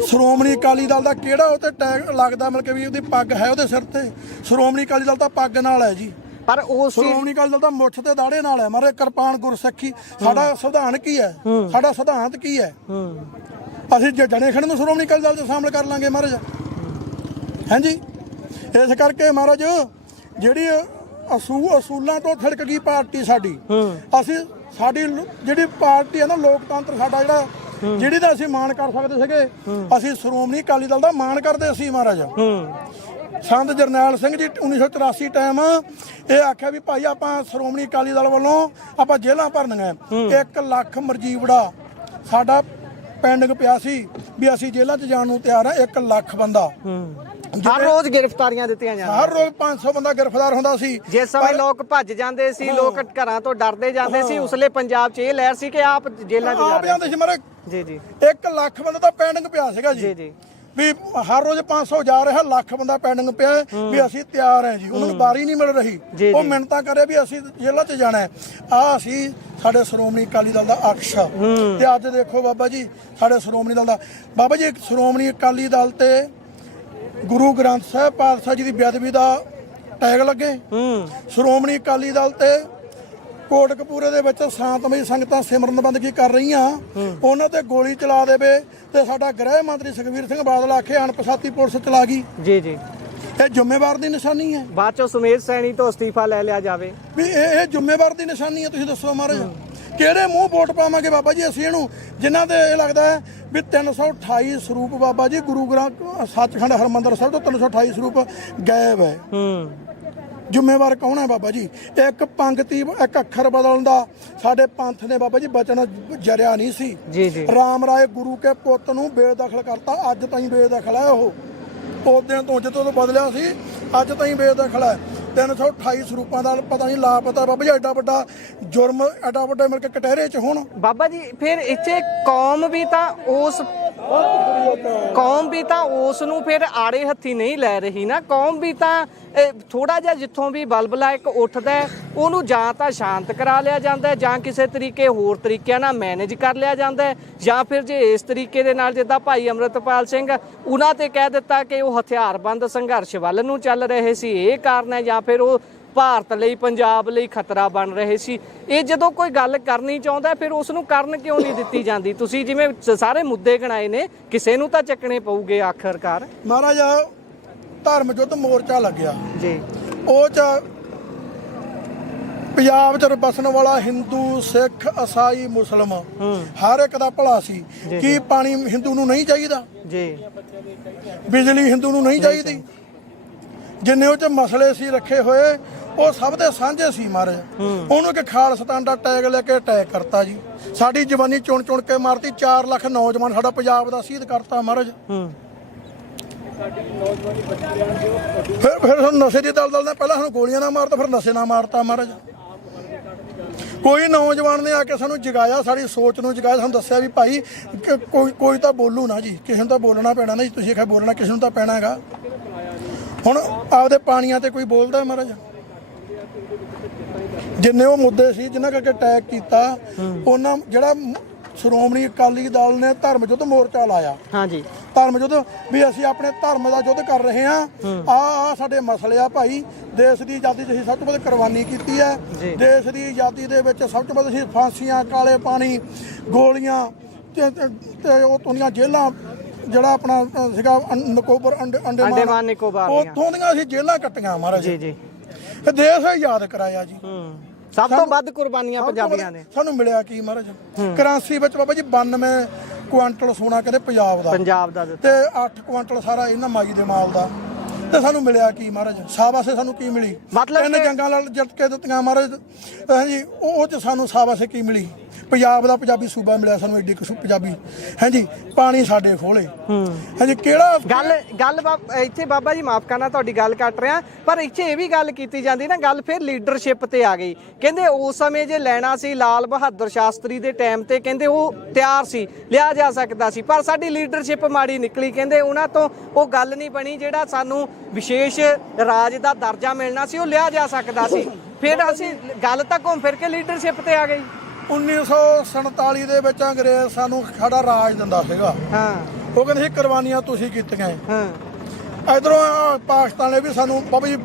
ਸ਼੍ਰੋਮਣੀ ਅਕਾਲੀ ਦਲ ਦਾ ਕਿਹੜਾ ਉਹ ਤੇ ਟੈਗ ਲੱਗਦਾ, ਮਤਲਬ ਕਿ ਵੀ ਉਹਦੀ ਪੱਗ ਹੈ ਉਹਦੇ ਸਿਰ ਤੇ? ਸ਼੍ਰੋਮਣੀ ਅਕਾਲੀ ਦਲ ਤਾਂ ਪੱਗ ਨਾਲ ਹੈ ਜੀ, ਪਰ ਉਹ ਸ਼੍ਰੋਮਣੀ ਅਕਾਲੀ ਦਲ ਤਾਂ ਮੁੱਛ ਤੇ ਦਾੜੇ ਨਾਲ ਹੈ। ਮਾਰੇ ਕਿਰਪਾਨ ਗੁਰਸਿੱਖੀ ਸਾਡਾ ਸੰਵਿਧਾਨ ਕੀ ਹੈ, ਸਾਡਾ ਸਿਧਾਂਤ ਕੀ ਹੈ? ਅਸੀਂ ਜਣੇ ਖੜੇ ਨੂੰ ਸ਼੍ਰੋਮਣੀ ਅਕਾਲੀ ਦਲ 'ਚ ਸ਼ਾਮਲ ਕਰ ਲਾਂਗੇ ਮਹਾਰਾਜ, ਹਾਂਜੀ। ਇਸ ਕਰਕੇ ਮਹਾਰਾਜ ਜਿਹੜੀ ਅਸੂਲਾਂ ਤੋਂ ਥੜਕ ਗਈ ਪਾਰਟੀ ਸਾਡੀ, ਅਸੀਂ ਸਾਡੀ ਜਿਹੜੀ ਪਾਰਟੀ ਹੈ ਨਾ, ਲੋਕਤੰਤਰ ਸਾਡਾ ਜਿਹੜਾ, ਜਿਹੜੀ ਦਾ ਅਸੀਂ ਮਾਣ ਕਰ ਸਕਦੇ ਸੀਗੇ, ਅਸੀਂ ਸ਼੍ਰੋਮਣੀ ਅਕਾਲੀ ਦਲ ਦਾ ਮਾਣ ਕਰਦੇ ਸੀ ਮਹਾਰਾਜ। ਸੰਤ ਜਰਨੈਲ ਸਿੰਘ ਜੀ 1984 ਟਾਈਮ ਇਹ ਆਖਿਆ ਵੀ ਭਾਈ ਆਪਾਂ ਸ਼੍ਰੋਮਣੀ ਅਕਾਲੀ ਦਲ ਵੱਲੋਂ ਆਪਾਂ ਜੇਲ੍ਹਾਂ ਭਰਨੀਆਂ, 1 ਲੱਖ ਮਰਜੀਵੜਾ ਸਾਡਾ ਪੈਂਡਿੰਗ ਪਿਆ ਸੀ ਵੀ ਅਸੀਂ ਜੇਲ੍ਹਾਂ 'ਚ ਜਾਣ ਨੂੰ ਤਿਆਰ ਆ। 1 ਲੱਖ ਬੰਦਾ ਹਰ ਰੋਜ਼ ਗ੍ਰਿਫਤਾਰੀਆਂ ਦਿੱਤੀਆਂ ਜਾਂਦੀਆਂ, ਹਰ ਰੋਜ਼ 500 ਬੰਦਾ ਗ੍ਰਿਫਤਾਰ ਹੁੰਦਾ ਸੀ। ਜਿਸ ਸਮੇਂ ਲੋਕ ਭੱਜ ਜਾਂਦੇ ਸੀ, ਲੋਕ ਘਰਾਂ ਤੋਂ ਡਰਦੇ ਜਾਂਦੇ ਸੀ, ਉਸਲੇ ਪੰਜਾਬ 'ਚ ਇਹ ਲਹਿਰ ਸੀ ਕਿ ਆਪ ਜੇਲ੍ਹਾਂ 'ਚ ਆਪ ਜਾਂਦੇ ਸੀ ਮਾਰੇ। ਜੀ 1 ਲੱਖ ਬੰਦਾ ਤਾਂ ਪੈਂਡਿੰਗ ਪਿਆ ਸੀਗਾ ਜੀ, ਵੀ ਹਰ ਰੋਜ਼ 500 ਜਾ ਰਿਹਾ, ਲੱਖ ਬੰਦਾ ਪੈਂਡਿੰਗ ਪਿਆ ਵੀ ਅਸੀਂ ਤਿਆਰ ਹਾਂ ਜੀ। ਉਹਨਾਂ ਨੂੰ ਵਾਰੀ ਨਹੀਂ ਮਿਲ ਰਹੀ, ਉਹ ਮਿੰਨਤਾਂ ਕਰੇ ਵੀ ਅਸੀਂ ਜੇਲ੍ਹਾਂ 'ਚ ਜਾਣਾ ਹੈ। ਆ ਅਸੀਂ ਸਾਡੇ ਸ਼੍ਰੋਮਣੀ ਅਕਾਲੀ ਦਲ ਦਾ ਅਕਸ਼, ਤੇ ਅੱਜ ਦੇਖੋ ਬਾਬਾ ਜੀ ਸਾਡੇ ਸ਼੍ਰੋਮਣੀ ਦਲ ਦਾ, ਬਾਬਾ ਜੀ ਸ਼੍ਰੋਮਣੀ ਅਕਾਲੀ ਦਲ ਤੇ ਗੁਰੂ ਗ੍ਰੰਥ ਸਾਹਿਬ ਪਾਤਸ਼ਾਹ ਜੀ ਦੀ ਬੇਅਦਬੀ ਦਾ ਟੈਗ ਲੱਗੇ। ਸ਼੍ਰੋਮਣੀ ਅਕਾਲੀ ਦਲ ਤੇ ਕੋਟਕਪੂਰੇ ਦੇ ਵਿੱਚ ਸ਼ਾਂਤਮਈ ਸੰਗਤਾਂ ਸਿਮਰਨ ਬੰਦਗੀ ਕਰ ਰਹੀਆਂ, ਉਹਨਾਂ ਤੇ ਗੋਲੀ ਚਲਾ ਦੇਵੇ ਤੇ ਸਾਡਾ ਗ੍ਰਹਿ ਮੰਤਰੀ ਸੁਖਬੀਰ ਸਿੰਘ ਬਾਦਲ ਆਖੇ ਅਣਪਛਾਤੀ ਪੁਲਿਸ ਚਲਾ ਗਈ। ਜੀ ਜੀ, ਇਹ ਜ਼ਿੰਮੇਵਾਰ ਦੀ ਨਿਸ਼ਾਨੀ ਹੈ। ਬਾਅਦ ਚੋਂ ਸੁਮੇਧ ਸੈਣੀ ਤੋਂ ਅਸਤੀਫਾ ਲੈ ਲਿਆ ਜਾਵੇ ਵੀ ਇਹ ਜ਼ਿੰਮੇਵਾਰ ਦੀ ਨਿਸ਼ਾਨੀ ਹੈ। ਤੁਸੀਂ ਦੱਸੋ ਮਹਾਰਾਜ, ਕਿਹੜੇ ਮੂੰਹ ਵੋਟ ਪਾਵਾਂਗੇ ਬਾਬਾ ਜੀ ਅਸੀਂ ਇਹਨੂੰ, ਜਿਨ੍ਹਾਂ ਤੇ ਇਹ ਲੱਗਦਾ ਹੈ ਵੀ 328 ਸਰੂਪ ਬਾਬਾ ਜੀ ਗੁਰੂ ਗ੍ਰੰਥ ਸੱਚਖੰਡ ਹਰਿਮੰਦਰ ਸਾਹਿਬ ਤੋਂ 328 ਸਰੂਪ ਗਾਇਬ ਹੈ। ਜ਼ਿੰਮੇਵਾਰ ਕੌਣ ਹੈ ਬਾਬਾ ਜੀ? ਇੱਕ ਪੰਕਤੀ ਇੱਕ ਅੱਖਰ ਬਦਲਣ ਦਾ ਸਾਡੇ ਪੰਥ ਨੇ ਬਾਬਾ ਜੀ ਬਚਨ ਜਰਿਆ ਨਹੀਂ ਸੀ। ਜੀ ਜੀ, ਰਾਮ ਰਾਏ ਗੁਰੂ ਕੇ ਪੁੱਤ ਨੂੰ ਬੇਦਖਲ ਕਰਤਾ, ਅੱਜ ਤਾਈਂ ਬੇਦਖਲ ਹੈ। ਉਹ ਦਿਨ ਤੋਂ ਜਦੋਂ ਤੋਂ ਬਦਲਿਆ ਸੀ ਅੱਜ ਤਾਈਂ ਬੇਦਖਲ ਹੈ। 328 ਸਰੂਪਾਂ ਦਾ ਪਤਾ ਨਹੀਂ ਲਾਪਤਾ ਬਾਬਾ ਜੀ। ਐਡਾ ਵੱਡਾ ਜੁਰਮ, ਐਡਾ ਵੱਡਾ ਮਿਲ ਕੇ ਕਟਹਿਰੇ 'ਚ ਹੋਣ ਬਾਬਾ ਜੀ। ਫਿਰ ਇੱਥੇ ਕੌਮ ਵੀ ਤਾਂ ਉਸ ਨੂੰ ਫਿਰ ਆੜੇ ਹੱਥੀ ਨਹੀਂ ਲੈ ਰਹੀ ਨਾ। ਕੌਮ ਵੀ ਤਾਂ ਥੋੜਾ ਜਿਹਾ ਜਿੱਥੋਂ ਵੀ ਬਲਬਲਾ ਇੱਕ ਉੱਠਦਾ ਉਹਨੂੰ ਜਾਂ ਤਾਂ ਸ਼ਾਂਤ ਕਰਾ ਲਿਆ ਜਾਂਦਾ ਜਾਂ ਕਿਸੇ ਤਰੀਕੇ ਹੋਰ ਤਰੀਕਿਆਂ ਨਾਲ ਮੈਨੇਜ ਕਰ ਲਿਆ ਜਾਂਦਾ, ਜਾਂ ਫਿਰ ਜੇ ਇਸ ਤਰੀਕੇ ਦੇ ਨਾਲ ਜਿੱਦਾਂ ਭਾਈ ਅੰਮ੍ਰਿਤਪਾਲ ਸਿੰਘ ਉਹਨਾਂ ਤੇ ਕਹਿ ਦਿੱਤਾ ਕਿ ਉਹ ਹਥਿਆਰਬੰਦ ਸੰਘਰਸ਼ ਵੱਲ ਨੂੰ ਚੱਲ ਰਹੇ ਸੀ, ਇਹ ਕਾਰਨ ਹੈ, ਜਾਂ ਫਿਰ ਉਹ ਭਾਰਤ ਲਈ ਪੰਜਾਬ ਲਈ ਖਤਰਾ ਬਣ ਰਹੇ ਸੀ। ਇਹ ਜਦੋਂ ਕੋਈ ਗੱਲ ਕਰਨੀ ਚਾਹੁੰਦਾ ਫਿਰ ਉਸ ਨੂੰ ਕਰਨ ਕਿਉਂ ਨਹੀਂ ਦਿੱਤੀ ਜਾਂਦੀ? ਤੁਸੀਂ ਜਿਵੇਂ ਸਾਰੇ ਮੁੱਦੇ ਗਣਾਏ ਨੇ, ਕਿਸੇ ਨੂੰ ਤਾਂ ਚੱਕਣੇ ਪਊਗੇ ਆਖਰਕਾਰ। ਮਹਾਰਾਜ ਧਰਮ ਯੁੱਧ ਮੋਰਚਾ ਲੱਗਿਆ ਜੀ, ਉਹ 'ਚ ਪੰਜਾਬ 'ਚ ਬਸਣ ਵਾਲਾ ਹਿੰਦੂ ਸਿੱਖ ਈਸਾਈ ਮੁਸਲਮ ਹਰ ਇੱਕ ਦਾ ਭਲਾ ਸੀ। ਕੀ ਪਾਣੀ ਹਿੰਦੂ ਨੂੰ ਨਹੀਂ ਚਾਹੀਦਾ? ਜੀ, ਬਿਜਲੀ ਹਿੰਦੂ ਨੂੰ ਨਹੀਂ ਚਾਹੀਦੀ? ਜਿੰਨੇ ਉਹ 'ਚ ਮਸਲੇ ਸੀ ਰੱਖੇ ਹੋਏ ਉਹ ਸਭ ਦੇ ਸਾਂਝੇ ਸੀ ਮਹਾਰਾਜ। ਉਹਨੂੰ ਕਿ ਖਾਲਸਤਾਨ ਦਾ ਟੈਗ ਲੈ ਕੇ ਅਟੈਕ ਕਰਤਾ ਜੀ। ਸਾਡੀ ਜਵਾਨੀ ਚੁਣ ਚੁਣ ਕੇ ਮਾਰਤੀ। 4 ਲੱਖ ਨੌਜਵਾਨ ਸਾਡਾ ਪੰਜਾਬ ਦਾ ਸ਼ਹੀਦ ਕਰਤਾ ਮਹਾਰਾਜ। ਫਿਰ ਸਾਨੂੰ ਨਸ਼ੇ ਦੀ ਦਲਦਲ ਨੇ ਪਹਿਲਾਂ ਸਾਨੂੰ ਗੋਲੀਆਂ ਨਾਲ ਮਾਰਤਾ, ਫਿਰ ਨਸ਼ੇ ਨਾਲ ਮਾਰਤਾ ਮਹਾਰਾਜ। ਕੋਈ ਨੌਜਵਾਨ ਨੇ ਆ ਕੇ ਸਾਨੂੰ ਜਗਾਇਆ, ਸਾਡੀ ਸੋਚ ਨੂੰ ਜਗਾਇਆ, ਸਾਨੂੰ ਦੱਸਿਆ ਵੀ ਭਾਈ ਕੋਈ ਤਾਂ ਬੋਲੂ ਨਾ ਜੀ, ਕਿਸੇ ਨੂੰ ਤਾਂ ਬੋਲਣਾ ਪੈਣਾ ਨਾ ਜੀ। ਤੁਸੀਂ ਆਖਿਆ ਬੋਲਣਾ ਕਿਸੇ ਨੂੰ ਤਾਂ ਪੈਣਾ ਹੈਗਾ। ਹੁਣ ਆਪਦੇ ਪਾਣੀਆਂ ਤੇ ਕੋਈ ਬੋਲਦਾ ਮਹਾਰਾਜ? ਜਿੰਨੇ ਉਹ ਮੁੱਦੇ ਸੀ ਜਿਨ੍ਹਾਂ ਕਰਕੇ ਅਟੈਕ ਕੀਤਾ, ਉਹਨਾਂ ਜਿਹੜਾ ਸ਼੍ਰੋਮਣੀ ਅਕਾਲੀ ਦਲ ਨੇ ਧਰਮ ਯੁੱਧ ਮੋਰਚਾ ਲਾਇਆ। ਹਾਂਜੀ, ਧਰਮ ਯੁੱਧ ਵੀ ਅਸੀਂ ਆਪਣੇ ਧਰਮ ਦਾ ਯੁੱਧ ਕਰ ਰਹੇ ਹਾਂ। ਆ ਸਾਡੇ ਮਸਲੇ ਆ ਭਾਈ। ਦੇਸ਼ ਦੀ ਆਜ਼ਾਦੀ 'ਚ ਅਸੀਂ ਸਭ ਤੋਂ ਵੱਧ ਕੁਰਬਾਨੀ ਕੀਤੀ ਹੈ। ਦੇਸ਼ ਦੀ ਆਜ਼ਾਦੀ ਦੇ ਵਿੱਚ ਸਭ ਤੋਂ ਵੱਧ ਅਸੀਂ ਫਾਂਸੀਆਂ, ਕਾਲੇ ਪਾਣੀ, ਗੋਲੀਆਂ ਤੇ ਉਹ ਤੁਨੀਆਂ ਜੇਲ੍ਹਾਂ, ਜਿਹੜਾ ਆਪਣਾ ਸੀਗਾ ਨਿਕੋਬਰ ਅੰਡੇਮਾਨ ਨਿਕੋਬਾਰ, ਉੱਥੋਂ ਦੀਆਂ ਅਸੀਂ ਜੇਲ੍ਹਾਂ ਕੱਟੀਆਂ ਮਹਾਰਾਜ ਜੀ। ਜੀ, ਦੇਸ਼ ਆਜ਼ਾਦ ਕਰਾਇਆ ਜੀ। ਸਭ ਤੋਂ ਵੱਧ ਕੁਰਬਾਨੀਆਂ ਪੰਜਾਬੀਆਂ ਨੇ। ਸਾਨੂੰ ਮਿਲਿਆ ਕੀ ਮਹਾਰਾਜ? ਕਰਾਂਸੀ ਵਿੱਚ ਬਾਬਾ ਜੀ 92 ਕੁਆਂਟਲ ਸੋਨਾ ਕਹਿੰਦੇ ਪੰਜਾਬ ਦਾ ਤੇ 8 ਕੁਆਂਟਲ ਸਾਰਾ ਇਹਨਾਂ ਮਾਈ ਦੇ ਮਾਲ ਦਾ। ਤੇ ਸਾਨੂੰ ਮਿਲਿਆ ਕੀ ਮਹਾਰਾਜ? ਸ਼ਾਬਾਸ਼ ਸਾਨੂੰ ਕੀ ਮਿਲੀ? ਤਿੰਨ ਜੰਗਾਂ ਨਾਲ ਜਿੱਤ ਕੇ ਦਿੱਤੀਆਂ ਮਹਾਰਾਜ ਹਾਂਜੀ। ਉਹ 'ਚ ਸਾਨੂੰ ਸ਼ਾਬਾਸ਼ ਕੀ ਮਿਲੀ? ਪੰਜਾਬ ਦਾ ਪੰਜਾਬੀ ਸੂਬਾ ਮਿਲਿਆ ਸਾਨੂੰ, ਐਡੀ ਪੰਜਾਬੀ ਹਾਂਜੀ। ਪਾਣੀ ਸਾਡੇ ਖੋਲੇ ਹਾਂਜੀ। ਕਿਹੜਾ ਗੱਲ ਇੱਥੇ ਬਾਬਾ ਜੀ ਮਾਫ ਕਰਨਾ ਤੁਹਾਡੀ ਗੱਲ ਕੱਟ ਰਿਹਾ, ਪਰ ਇੱਥੇ ਇਹ ਵੀ ਗੱਲ ਕੀਤੀ ਜਾਂਦੀ ਨਾ, ਗੱਲ ਫਿਰ ਲੀਡਰਸ਼ਿਪ ਤੇ ਆ ਗਈ। ਕਹਿੰਦੇ ਉਸ ਸਮੇਂ ਜੇ ਲੈਣਾ ਸੀ ਲਾਲ ਬਹਾਦਰ ਸ਼ਾਸਤਰੀ ਦੇ ਟਾਈਮ ਤੇ, ਕਹਿੰਦੇ ਉਹ ਤਿਆਰ ਸੀ, ਲਿਆ ਜਾ ਸਕਦਾ ਸੀ, ਪਰ ਸਾਡੀ ਲੀਡਰਸ਼ਿਪ ਮਾੜੀ ਨਿਕਲੀ। ਕਹਿੰਦੇ ਉਹਨਾਂ ਤੋਂ ਉਹ ਗੱਲ ਨਹੀਂ ਬਣੀ, ਜਿਹੜਾ ਸਾਨੂੰ ਵਿਸ਼ੇਸ਼ ਰਾਜ ਦਾ ਦਰਜਾ ਮਿਲਣਾ ਸੀ ਉਹ ਲਿਆ ਜਾ ਸਕਦਾ ਸੀ। ਫਿਰ ਅਸੀਂ ਗੱਲ ਤਾਂ ਘੁੰਮ ਫਿਰ ਕੇ ਲੀਡਰਸ਼ਿਪ ਤੇ ਆ ਗਈ। 1947 ਦੇ ਵਿੱਚ ਅੰਗਰੇਜ਼ ਸਾਨੂੰ ਸਾਡਾ ਰਾਜ ਦਿੰਦਾ ਸੀਗਾ। ਉਹ ਕਹਿੰਦੇ ਸੀ ਕੁਰਬਾਨੀਆਂ ਤੁਸੀਂ ਕੀਤੀਆਂ। ਇਧਰੋਂ ਪਾਕਿਸਤਾਨ ਨੇ ਵੀ ਸਾਨੂੰ ਬਾਬਾ ਜੀ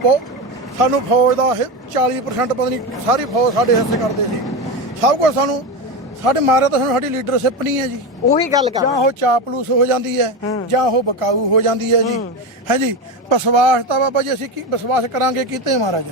ਸਾਨੂੰ ਫੌਜ ਦਾ 40% ਪਤਾ ਨਹੀਂ ਸਾਰੀ ਫੌਜ ਸਾਡੇ ਹਿੱਸੇ ਕਰਦੇ ਸੀ। ਸਭ ਕੁਝ ਸਾਨੂੰ ਸਾਡੇ ਮਾਰਿਆ ਤਾਂ ਸਾਨੂੰ ਸਾਡੀ ਲੀਡਰਸ਼ਿਪ ਨਹੀਂ ਹੈ ਜੀ। ਉਹੀ ਗੱਲ ਕਰ, ਜਾਂ ਉਹ ਚਾਪਲੂਸ ਹੋ ਜਾਂਦੀ ਹੈ ਜਾਂ ਉਹ ਬਕਾਊ ਹੋ ਜਾਂਦੀ ਹੈ ਜੀ। ਹਾਂਜੀ, ਵਿਸ਼ਵਾਸ ਤਾਂ ਬਾਬਾ ਜੀ ਅਸੀਂ ਕੀ ਵਿਸ਼ਵਾਸ ਕਰਾਂਗੇ ਕੀਤੇ ਮਹਾਰਾਜ।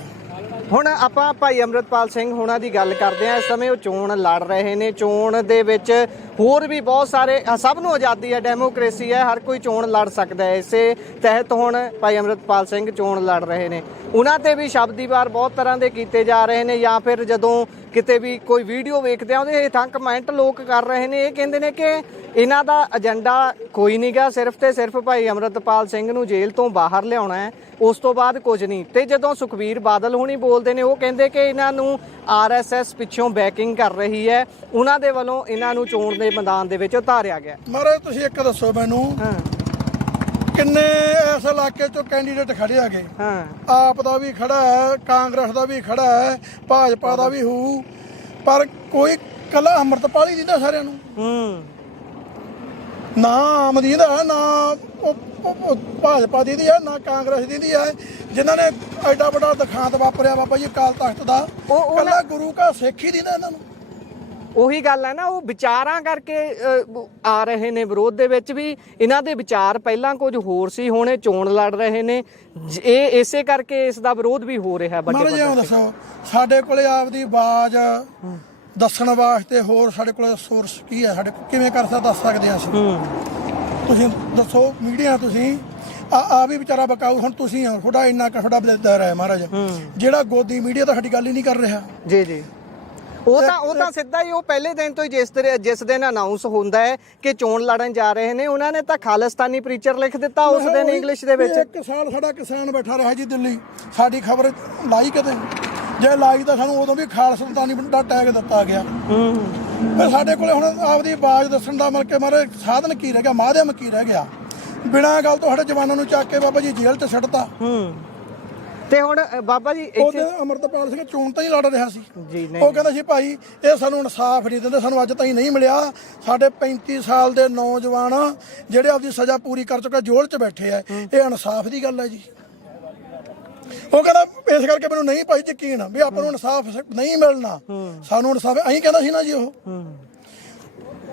ਹੁਣ ਆਪਾਂ ਭਾਈ ਅੰਮ੍ਰਿਤਪਾਲ ਸਿੰਘ ਹੋਣਾ ਦੀ ਗੱਲ ਕਰਦੇ ਹਾਂ। ਇਸ ਸਮੇਂ ਉਹ ਚੋਣ ਲੜ ਰਹੇ ਨੇ। ਚੋਣ ਦੇ ਵਿੱਚ ਹੋਰ ਵੀ ਬਹੁਤ ਸਾਰੇ, ਸਭ ਨੂੰ ਆਜ਼ਾਦੀ ਹੈ, ਡੈਮੋਕ੍ਰੇਸੀ ਹੈ, ਹਰ ਕੋਈ ਚੋਣ ਲੜ ਸਕਦਾ ਹੈ। ਇਸੇ ਤਹਿਤ ਹੁਣ ਭਾਈ ਅੰਮ੍ਰਿਤਪਾਲ ਸਿੰਘ ਚੋਣ ਲੜ ਰਹੇ ਨੇ। ਉਹਨਾਂ ਤੇ ਵੀ ਸ਼ਬਦੀ ਵਾਰ ਬਹੁਤ ਤਰ੍ਹਾਂ ਦੇ ਕੀਤੇ ਜਾ ਰਹੇ ਨੇ, ਜਾਂ ਫਿਰ ਜਦੋਂ ਕਿਤੇ ਵੀ ਕੋਈ ਵੀਡੀਓ ਵੇਖਦੇ ਆ ਉਹਦੇ ਹੇਠਾਂ ਕਮੈਂਟ ਲੋਕ ਕਰ ਰਹੇ ਨੇ। ਇਹ ਕਹਿੰਦੇ ਨੇ ਕਿ ਇਹਨਾਂ ਦਾ ਏਜੰਡਾ ਕੋਈ ਨਹੀਂ ਗਾ, ਸਿਰਫ ਤੇ ਸਿਰਫ ਭਾਈ ਅੰਮ੍ਰਿਤਪਾਲ ਸਿੰਘ ਨੂੰ ਜੇਲ੍ਹ ਤੋਂ ਬਾਹਰ ਲਿਆਉਣਾ ਹੈ, ਉਸ ਤੋਂ ਬਾਅਦ ਕੁਝ ਨਹੀਂ। ਤੇ ਜਦੋਂ ਸੁਖਬੀਰ ਬਾਦਲ ਹੁਣੀ ਬੋਲਦੇ ਨੇ, ਉਹ ਕਹਿੰਦੇ ਕਿ ਇਹਨਾਂ ਨੂੰ RSS ਪਿੱਛੋਂ ਬੈਕਿੰਗ ਕਰ ਰਹੀ ਹੈ, ਉਹਨਾਂ ਦੇ ਵੱਲੋਂ ਇਹਨਾਂ ਨੂੰ ਚੋਣ ਦੇ ਮੈਦਾਨ ਦੇ ਵਿੱਚ ਉਤਾਰਿਆ ਗਿਆ। ਮਹਾਰਾਜ ਤੁਸੀਂ ਇੱਕ ਦੱਸੋ ਮੈਨੂੰ, ਕਿੰਨੇ ਇਸ ਇਲਾਕੇ ਚੋਂ ਕੈਂਡੀਡੇਟ ਖੜੇ ਹੈਗੇ? ਆਪ ਦਾ ਵੀ ਖੜਾ ਹੈ, ਕਾਂਗਰਸ ਦਾ ਵੀ ਖੜਾ ਹੈ, ਭਾਜਪਾ ਦਾ ਵੀ ਹੋਊ, ਪਰ ਕੋਈ ਕੱਲਾ ਅੰਮ੍ਰਿਤਪਾਲ ਹੀ ਦਿੰਦਾ ਸਾਰਿਆਂ ਨੂੰ। ਨਾ ਆਮ ਦੀ ਦਾ ਨਾ ਉਹ ਭਾਜਪਾ ਦੀ ਹੈ ਨਾ ਕਾਂਗਰਸ ਦੀ ਹੈ, ਜਿਨ੍ਹਾਂ ਨੇ ਐਡਾ ਵੱਡਾ ਦਿਖਾਂਤ ਵਾਪਰਿਆ ਬਾਬਾ ਜੀ ਅਕਾਲ ਤਖਤ ਦਾ। ਕੱਲਾ ਗੁਰੂ ਕਾ ਸਿੱਖ ਹੀ ਦੀ ਨਾ ਇਹਨਾਂ ਨੂੰ। ਉਹੀ ਗੱਲ ਹੈ ਨਾ, ਉਹ ਵਿਚਾਰਾਂ ਕਰਕੇ ਆ ਰਹੇ ਨੇ ਵਿਰੋਧ ਦੇ ਵਿੱਚ ਵੀ। ਇਹਨਾਂ ਦੇ ਵਿਚਾਰ ਪਹਿਲਾਂ ਕੁਝ ਹੋਰ ਸੀ, ਹੁਣ ਇਹ ਚੋਣ ਲੜ ਰਹੇ ਨੇ, ਇਹ ਇਸੇ ਕਰਕੇ ਇਸ ਦਾ ਵਿਰੋਧ ਵੀ ਹੋ ਰਿਹਾ ਵੱਡੇ ਪੱਧਰ ਤੇ। ਦੱਸੋ ਸਾਡੇ ਕੋਲੇ ਆਪਦੀ ਆਵਾਜ਼ ਦੱਸਣ ਵਾਸਤੇ ਹੋਰ ਸਾਡੇ ਕੋਲ ਸੋਰਸ ਕੀ ਹੈ? ਸਾਡੇ ਕਿਵੇਂ ਕਰ ਦੱਸ ਸਕਦੇ ਹਾਂ ਅਸੀਂ? ਤੁਸੀਂ ਦੱਸੋ ਮੀਡੀਆ, ਤੁਸੀਂ ਆ ਵੀ ਵਿਚਾਰਾ ਬਕਾਊ ਹੁਣ ਤੁਸੀਂ ਆ, ਤੁਹਾਡਾ ਇੰਨਾ ਤੁਹਾਡਾ ਬਦਲਦਾਰ ਹੈ ਮਹਾਰਾਜ, ਜਿਹੜਾ ਗੋਦੀ ਮੀਡੀਆ ਤਾਂ ਸਾਡੀ ਗੱਲ ਹੀ ਨਹੀਂ ਕਰ ਰਿਹਾ। ਜੀ ਜੀ, ਉਹ ਤਾਂ ਸਿੱਧਾ ਹੀ ਉਹ ਪਹਿਲੇ ਦਿਨ ਤੋਂ ਹੀ ਜਿਸ ਦਿਨ ਅਨਾਉਂਸ ਹੁੰਦਾ ਹੈ ਕਿ ਚੋਣ ਲੜਨ ਜਾ ਰਹੇ ਨੇ, ਉਹਨਾਂ ਨੇ ਤਾਂ ਖਾਲਿਸਤਾਨੀ ਪ੍ਰੀਚਰ ਲਿਖ ਦਿੱਤਾ ਉਸ ਦਿਨ ਇੰਗਲਿਸ਼ ਦੇ ਵਿੱਚ। 1 ਸਾਲ ਸਾਡਾ ਕਿਸਾਨ ਬੈਠਾ ਰਿਹਾ ਜੀ ਦਿੱਲੀ, ਸਾਡੀ ਖਬਰ ਲਾਈ ਕਿਤੇ? ਜੇ ਲਾਈ ਤਾਂ ਸਾਨੂੰ ਉਦੋਂ ਵੀ ਖਾਲਿਸਤਾਨੀ ਦਾ ਟੈਗ ਦਿੱਤਾ ਗਿਆ। ਫਿਰ ਸਾਡੇ ਕੋਲੇ ਹੁਣ ਆਪਦੀ ਆਵਾਜ਼ ਦੱਸਣ ਦਾ ਮਤਲਬ ਕਿ ਮਾਰੇ ਸਾਧਨ ਕੀ ਰਹਿ ਗਿਆ, ਮਾਧਿਅਮ ਕੀ ਰਹਿ ਗਿਆ? ਬਿਨਾਂ ਗੱਲ ਤੋਂ ਸਾਡੇ ਜਵਾਨਾਂ ਨੂੰ ਚੱਕ ਕੇ ਬਾਬਾ ਜੀ ਜੇਲ੍ਹ 'ਚ ਸੁੱਟਤਾ। ਤੇ ਹੁਣ ਬਾਬਾ ਜੀ ਉਹਦੇ ਅਮਰਤਪਾਲ ਸਿੰਘ ਚੋਣ ਤਾਂ ਹੀ ਲੜ ਰਿਹਾ ਸੀ ਜੀ। ਉਹ ਕਹਿੰਦਾ ਸੀ ਭਾਈ ਇਹ ਸਾਨੂੰ ਇਨਸਾਫ ਨਹੀਂ ਦਿੰਦੇ, ਸਾਨੂੰ ਅੱਜ ਤਾਈਂ ਨਹੀਂ ਮਿਲਿਆ। ਸਾਡੇ 35 ਸਾਲ ਦੇ ਨੌਜਵਾਨ ਜਿਹੜੇ ਆਪਦੀ ਸਜ਼ਾ ਪੂਰੀ ਕਰ ਚੁੱਕੇ ਜੇਲ੍ਹ 'ਚ ਬੈਠੇ ਆ, ਇਹ ਇਨਸਾਫ ਦੀ ਗੱਲ ਹੈ ਜੀ। ਉਹ ਕਹਿੰਦਾ ਇਸ ਕਰਕੇ ਮੈਨੂੰ ਨਹੀਂ ਭਾਈ ਯਕੀਨ ਵੀ ਆਪਾਂ ਨੂੰ ਇਨਸਾਫ ਨਹੀਂ ਮਿਲਣਾ, ਸਾਨੂੰ ਇਨਸਾਫ ਅਸੀਂ ਕਹਿੰਦਾ ਸੀ ਨਾ ਜੀ।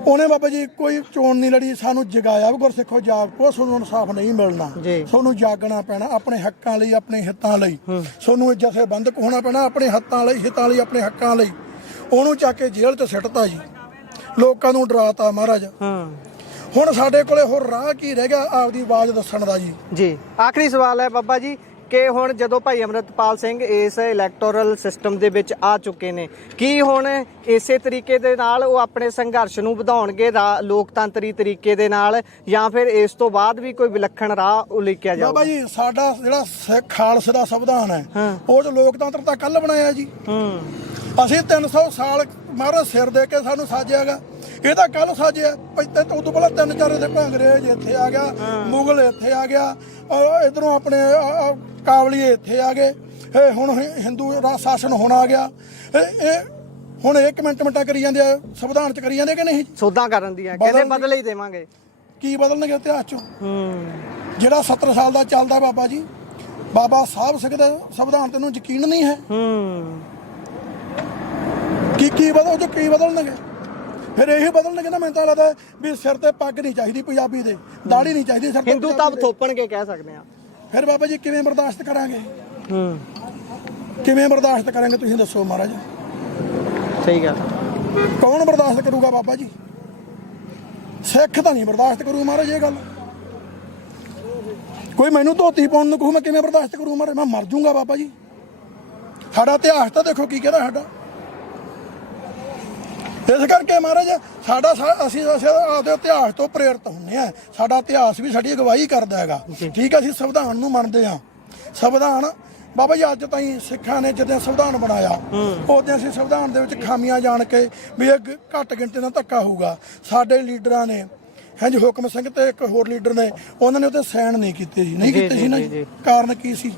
ਉਹਨੇ ਬਾਬਾ ਜੀ ਕੋਈ ਚੋਣ ਨਹੀਂ ਲੜੀ, ਸਾਨੂੰ ਜਗਾਇਆ ਵੀ ਗੁਰਸਿੱਖੋ ਜਾਗੋ, ਤੁਹਾਨੂੰ ਇਨਸਾਫ ਨਹੀਂ ਮਿਲਣਾ, ਤੁਹਾਨੂੰ ਜਾਗਣਾ ਪੈਣਾ ਆਪਣੇ ਹੱਕਾਂ ਲਈ, ਆਪਣੇ ਹਿੱਤਾਂ ਲਈ। ਤੁਹਾਨੂੰ ਜਥੇਬੰਦਕ ਹੋਣਾ ਪੈਣਾ ਆਪਣੇ ਹਿੱਤਾਂ ਲਈ, ਆਪਣੇ ਹੱਕਾਂ ਲਈ। ਉਹਨੂੰ ਚੱਕ ਕੇ ਜੇਲ੍ਹ 'ਚ ਸਿੱਟਤਾ ਜੀ, ਲੋਕਾਂ ਨੂੰ ਡਰਾਤਾ ਮਹਾਰਾਜ। ਹੁਣ ਸਾਡੇ ਕੋਲੇ ਹੋਰ ਰਾਹ ਕੀ ਰਹਿ ਗਿਆ ਆਪਦੀ ਆਵਾਜ਼ ਦੱਸਣ ਦਾ ਜੀ? ਜੀ ਆਖਰੀ ਸਵਾਲ ਹੈ ਬਾਬਾ ਜੀ ਕਿ ਹੁਣ ਜਦੋਂ ਭਾਈ ਅਮਰਤਪਾਲ ਸਿੰਘ ਇਸ ਇਲੈਕਟੋਰਲ ਸਿਸਟਮ ਦੇ ਵਿੱਚ ਆ ਚੁੱਕੇ ਨੇ, ਕੀ ਹੁਣ ਇਸੇ ਤਰੀਕੇ ਦੇ ਨਾਲ ਉਹ ਆਪਣੇ ਸੰਘਰਸ਼ ਨੂੰ ਵਧਾਉਣਗੇ ਲੋਕਤੰਤਰੀ ਤਰੀਕੇ ਦੇ ਨਾਲ, ਜਾਂ ਫਿਰ ਇਸ ਤੋਂ ਬਾਅਦ ਵੀ ਕੋਈ ਵਿਲੱਖਣ ਰਾਹ ਉਲੀਕਿਆ ਜਾਊਗਾ? ਬਾਬਾ ਜੀ ਸਾਡਾ ਜਿਹੜਾ ਸਿੱਖ ਖਾਲਸੇ ਦਾ ਸੰਵਿਧਾਨ ਹੈ ਉਹ 'ਚ ਲੋਕਤੰਤਰ ਤਾਂ ਕੱਲ ਬਣਾਇਆ ਜੀ। ਅਸੀਂ 300 ਸਾਲ ਮਹਾਰਾਜ ਸਿਰ ਦੇ ਕੇ ਸਾਨੂੰ ਸਾਜਿਆਗਾ, ਇਹ ਤਾਂ ਕੱਲ ਸਾਜਿਆ। ਉਦੋਂ ਪਹਿਲਾਂ 3-4 ਦੇ ਅੰਗਰੇਜ਼ ਇੱਥੇ ਆ ਗਿਆ, ਮੁਗਲ ਇੱਥੇ ਆ ਗਿਆ, ਇਧਰੋਂ ਆਪਣੇ ਕਾਬਲੀ ਇੱਥੇ ਆ ਗਏ, ਇਹ ਹੁਣ ਹਿੰਦੂ ਰਾਜ ਸ਼ਾਸਨ ਹੁਣ ਆ ਗਿਆ। ਇਹ ਹੁਣ 1 ਮਿੰਟਾਂ ਕਰੀ ਜਾਂਦੇ ਆ, ਸੰਵਿਧਾਨ 'ਚ ਕਰੀ ਜਾਂਦੇ ਕਿ ਨਹੀਂ? ਸੋਧਾਂ ਕਰਨ ਦੀਆਂ ਕਹਿੰਦੇ ਬਦਲ ਹੀ ਦੇਵਾਂਗੇ। ਕੀ ਬਦਲਣਗੇ ਇਤਿਹਾਸ 'ਚੋਂ? ਜਿਹੜਾ 70 ਸਾਲ ਦਾ ਚੱਲਦਾ ਬਾਬਾ ਜੀ, ਬਾਬਾ ਸਾਹਿਬ ਸਿੰਘ ਦੇ ਸੰਵਿਧਾਨ ਤੈਨੂੰ ਯਕੀਨ ਨਹੀਂ ਹੈ? ਕੀ ਬਦਲਣਗੇ? ਫਿਰ ਇਹੀ ਬਦਲਣਗੇ ਨਾ। ਮੈਨੂੰ ਤਾਂ ਲੱਗਦਾ ਵੀ ਸਿਰ ਤੇ ਪੱਗ ਨਹੀਂ ਚਾਹੀਦੀ ਪੰਜਾਬੀ ਦੇ, ਦਾੜੀ ਨਹੀਂ ਚਾਹੀਦੀ ਸਿਰ ਤੇ। ਹਿੰਦੂ ਤਾਂ ਥੋਪਣਗੇ ਕਹਿ ਸਕਦੇ ਆ। ਫਿਰ ਬਾਬਾ ਜੀ ਕਿਵੇਂ ਬਰਦਾਸ਼ਤ ਕਰਾਂਗੇ? ਕਿਵੇਂ ਬਰਦਾਸ਼ਤ ਕਰਾਂਗੇ ਤੁਸੀਂ ਦੱਸੋ ਮਹਾਰਾਜ? ਸਹੀ ਗੱਲ। ਕੌਣ ਬਰਦਾਸ਼ਤ ਕਰੂਗਾ ਬਾਬਾ ਜੀ? ਸਿੱਖ ਤਾਂ ਨਹੀਂ ਬਰਦਾਸ਼ਤ ਕਰੂ ਮਹਾਰਾਜ ਇਹ ਗੱਲ। ਕੋਈ ਮੈਨੂੰ ਧੋਤੀ ਪਾਉਣ ਨੂੰ ਕਹੂ, ਮੈਂ ਕਿਵੇਂ ਬਰਦਾਸ਼ਤ ਕਰੂ ਮਹਾਰਾਜ? ਮੈਂ ਮਰ ਜਾਊਂਗਾ ਬਾਬਾ ਜੀ। ਸਾਡਾ ਇਤਿਹਾਸ ਤਾਂ ਦੇਖੋ ਕੀ ਕਹਿੰਦਾ ਸਾਡਾ। ਇਸ ਕਰਕੇ ਮਹਾਰਾਜ ਅਸੀਂ ਆਪਦੇ ਇਤਿਹਾਸ ਤੋਂ ਪ੍ਰੇਰਿਤ ਹੁੰਦੇ ਆ। ਸਾਡਾ ਇਤਿਹਾਸ ਵੀ ਸਾਡੀ ਅਗਵਾਈ ਕਰਦਾ ਹੈਗਾ। ਠੀਕ ਹੈ, ਅਸੀਂ ਸੰਵਿਧਾਨ ਨੂੰ ਮੰਨਦੇ ਹਾਂ। ਸੰਵਿਧਾਨ ਬਾਬਾ ਜੀ ਅੱਜ ਤਾਈਂ ਸਿੱਖਾਂ ਨੇ ਜਦੋਂ ਸੰਵਿਧਾਨ ਬਣਾਇਆ ਉਦੋਂ ਅਸੀਂ ਸੰਵਿਧਾਨ ਦੇ ਵਿੱਚ ਖਾਮੀਆਂ ਜਾਣ ਕੇ ਵੀ ਇਹ ਘੱਟ ਗਿਣਤੀ ਨਾਲ ਧੱਕਾ ਹੋਊਗਾ। ਸਾਡੇ ਲੀਡਰਾਂ ਨੇ ਹਾਂਜੀ ਹੁਕਮ ਸਿੰਘ ਤੇ ਇੱਕ ਹੋਰ ਲੀਡਰ ਨੇ, ਉਹਨਾਂ ਨੇ ਉਹਤੇ ਸਾਈਨ ਨਹੀਂ ਕੀਤੇ ਜੀ। ਨਹੀਂ ਕੀਤੇ ਸੀ ਨਾ। ਕਾਰਨ ਕੀ ਸੀ?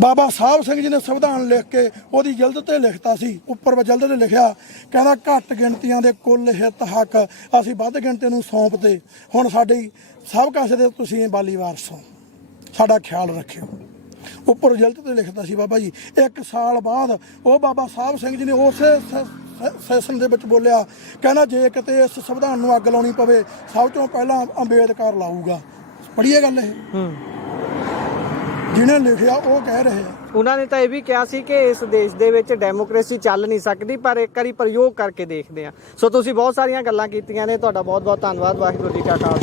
ਬਾਬਾ ਸਾਹਿਬ ਸਿੰਘ ਜੀ ਨੇ ਸੰਵਿਧਾਨ ਲਿਖ ਕੇ ਉਹਦੀ ਜਲਦ ਤੇ ਲਿਖਤਾ ਸੀ, ਉੱਪਰ ਜਲਦ ਤੇ ਲਿਖਿਆ, ਕਹਿੰਦਾ ਘੱਟ ਗਿਣਤੀਆਂ ਦੇ ਕੁੱਲ ਹਿੱਤ ਹੱਕ ਅਸੀਂ ਵੱਧ ਗਿਣਤੀ ਨੂੰ ਸੌਂਪਦੇ। ਹੁਣ ਸਾਡੀ ਸਭ ਕਾਸੇ ਦੇ ਤੁਸੀਂ ਬਾਲੀ ਵਾਰਸ ਹੋ, ਸਾਡਾ ਖਿਆਲ ਰੱਖਿਓ। ਉੱਪਰ ਜਲਦ ਤੇ ਲਿਖਤਾ ਸੀ ਬਾਬਾ ਜੀ। 1 ਸਾਲ ਬਾਅਦ ਉਹ ਬਾਬਾ ਸਾਹਿਬ ਸਿੰਘ ਜੀ ਨੇ ਉਸੇ ਸੈਸ਼ਨ ਦੇ ਵਿੱਚ ਬੋਲਿਆ, ਕਹਿੰਦਾ ਜੇ ਕਿਤੇ ਇਸ ਸੰਵਿਧਾਨ ਨੂੰ ਅੱਗ ਲਾਉਣੀ ਪਵੇ ਸਭ ਤੋਂ ਪਹਿਲਾਂ ਅੰਬੇਦਕਰ ਲਾਊਗਾ। ਪੜ੍ਹੀਏ ਗੱਲ ਇਹ, ਜਿਹਨੇ ਲਿਖਿਆ ਉਹ ਕਹਿ ਰਹੇ। ਉਹਨਾਂ ਨੇ ਤਾਂ ਇਹ ਵੀ ਕਿਹਾ ਸੀ ਕਿ ਇਸ ਦੇਸ਼ ਦੇ ਵਿੱਚ ਡੈਮੋਕ੍ਰੇਸੀ ਚੱਲ ਨਹੀਂ ਸਕਦੀ, ਪਰ ਇੱਕ ਵਾਰੀ ਪ੍ਰਯੋਗ ਕਰਕੇ ਦੇਖਦੇ ਆ। ਸੋ ਤੁਸੀਂ ਬਹੁਤ ਸਾਰੀਆਂ ਗੱਲਾਂ ਕੀਤੀਆਂ ਨੇ, ਤੁਹਾਡਾ ਬਹੁਤ ਬਹੁਤ ਧੰਨਵਾਦ। ਵਾਹਿਗੁਰੂ ਜੀ ਕਾ ਖਾਲਸਾ।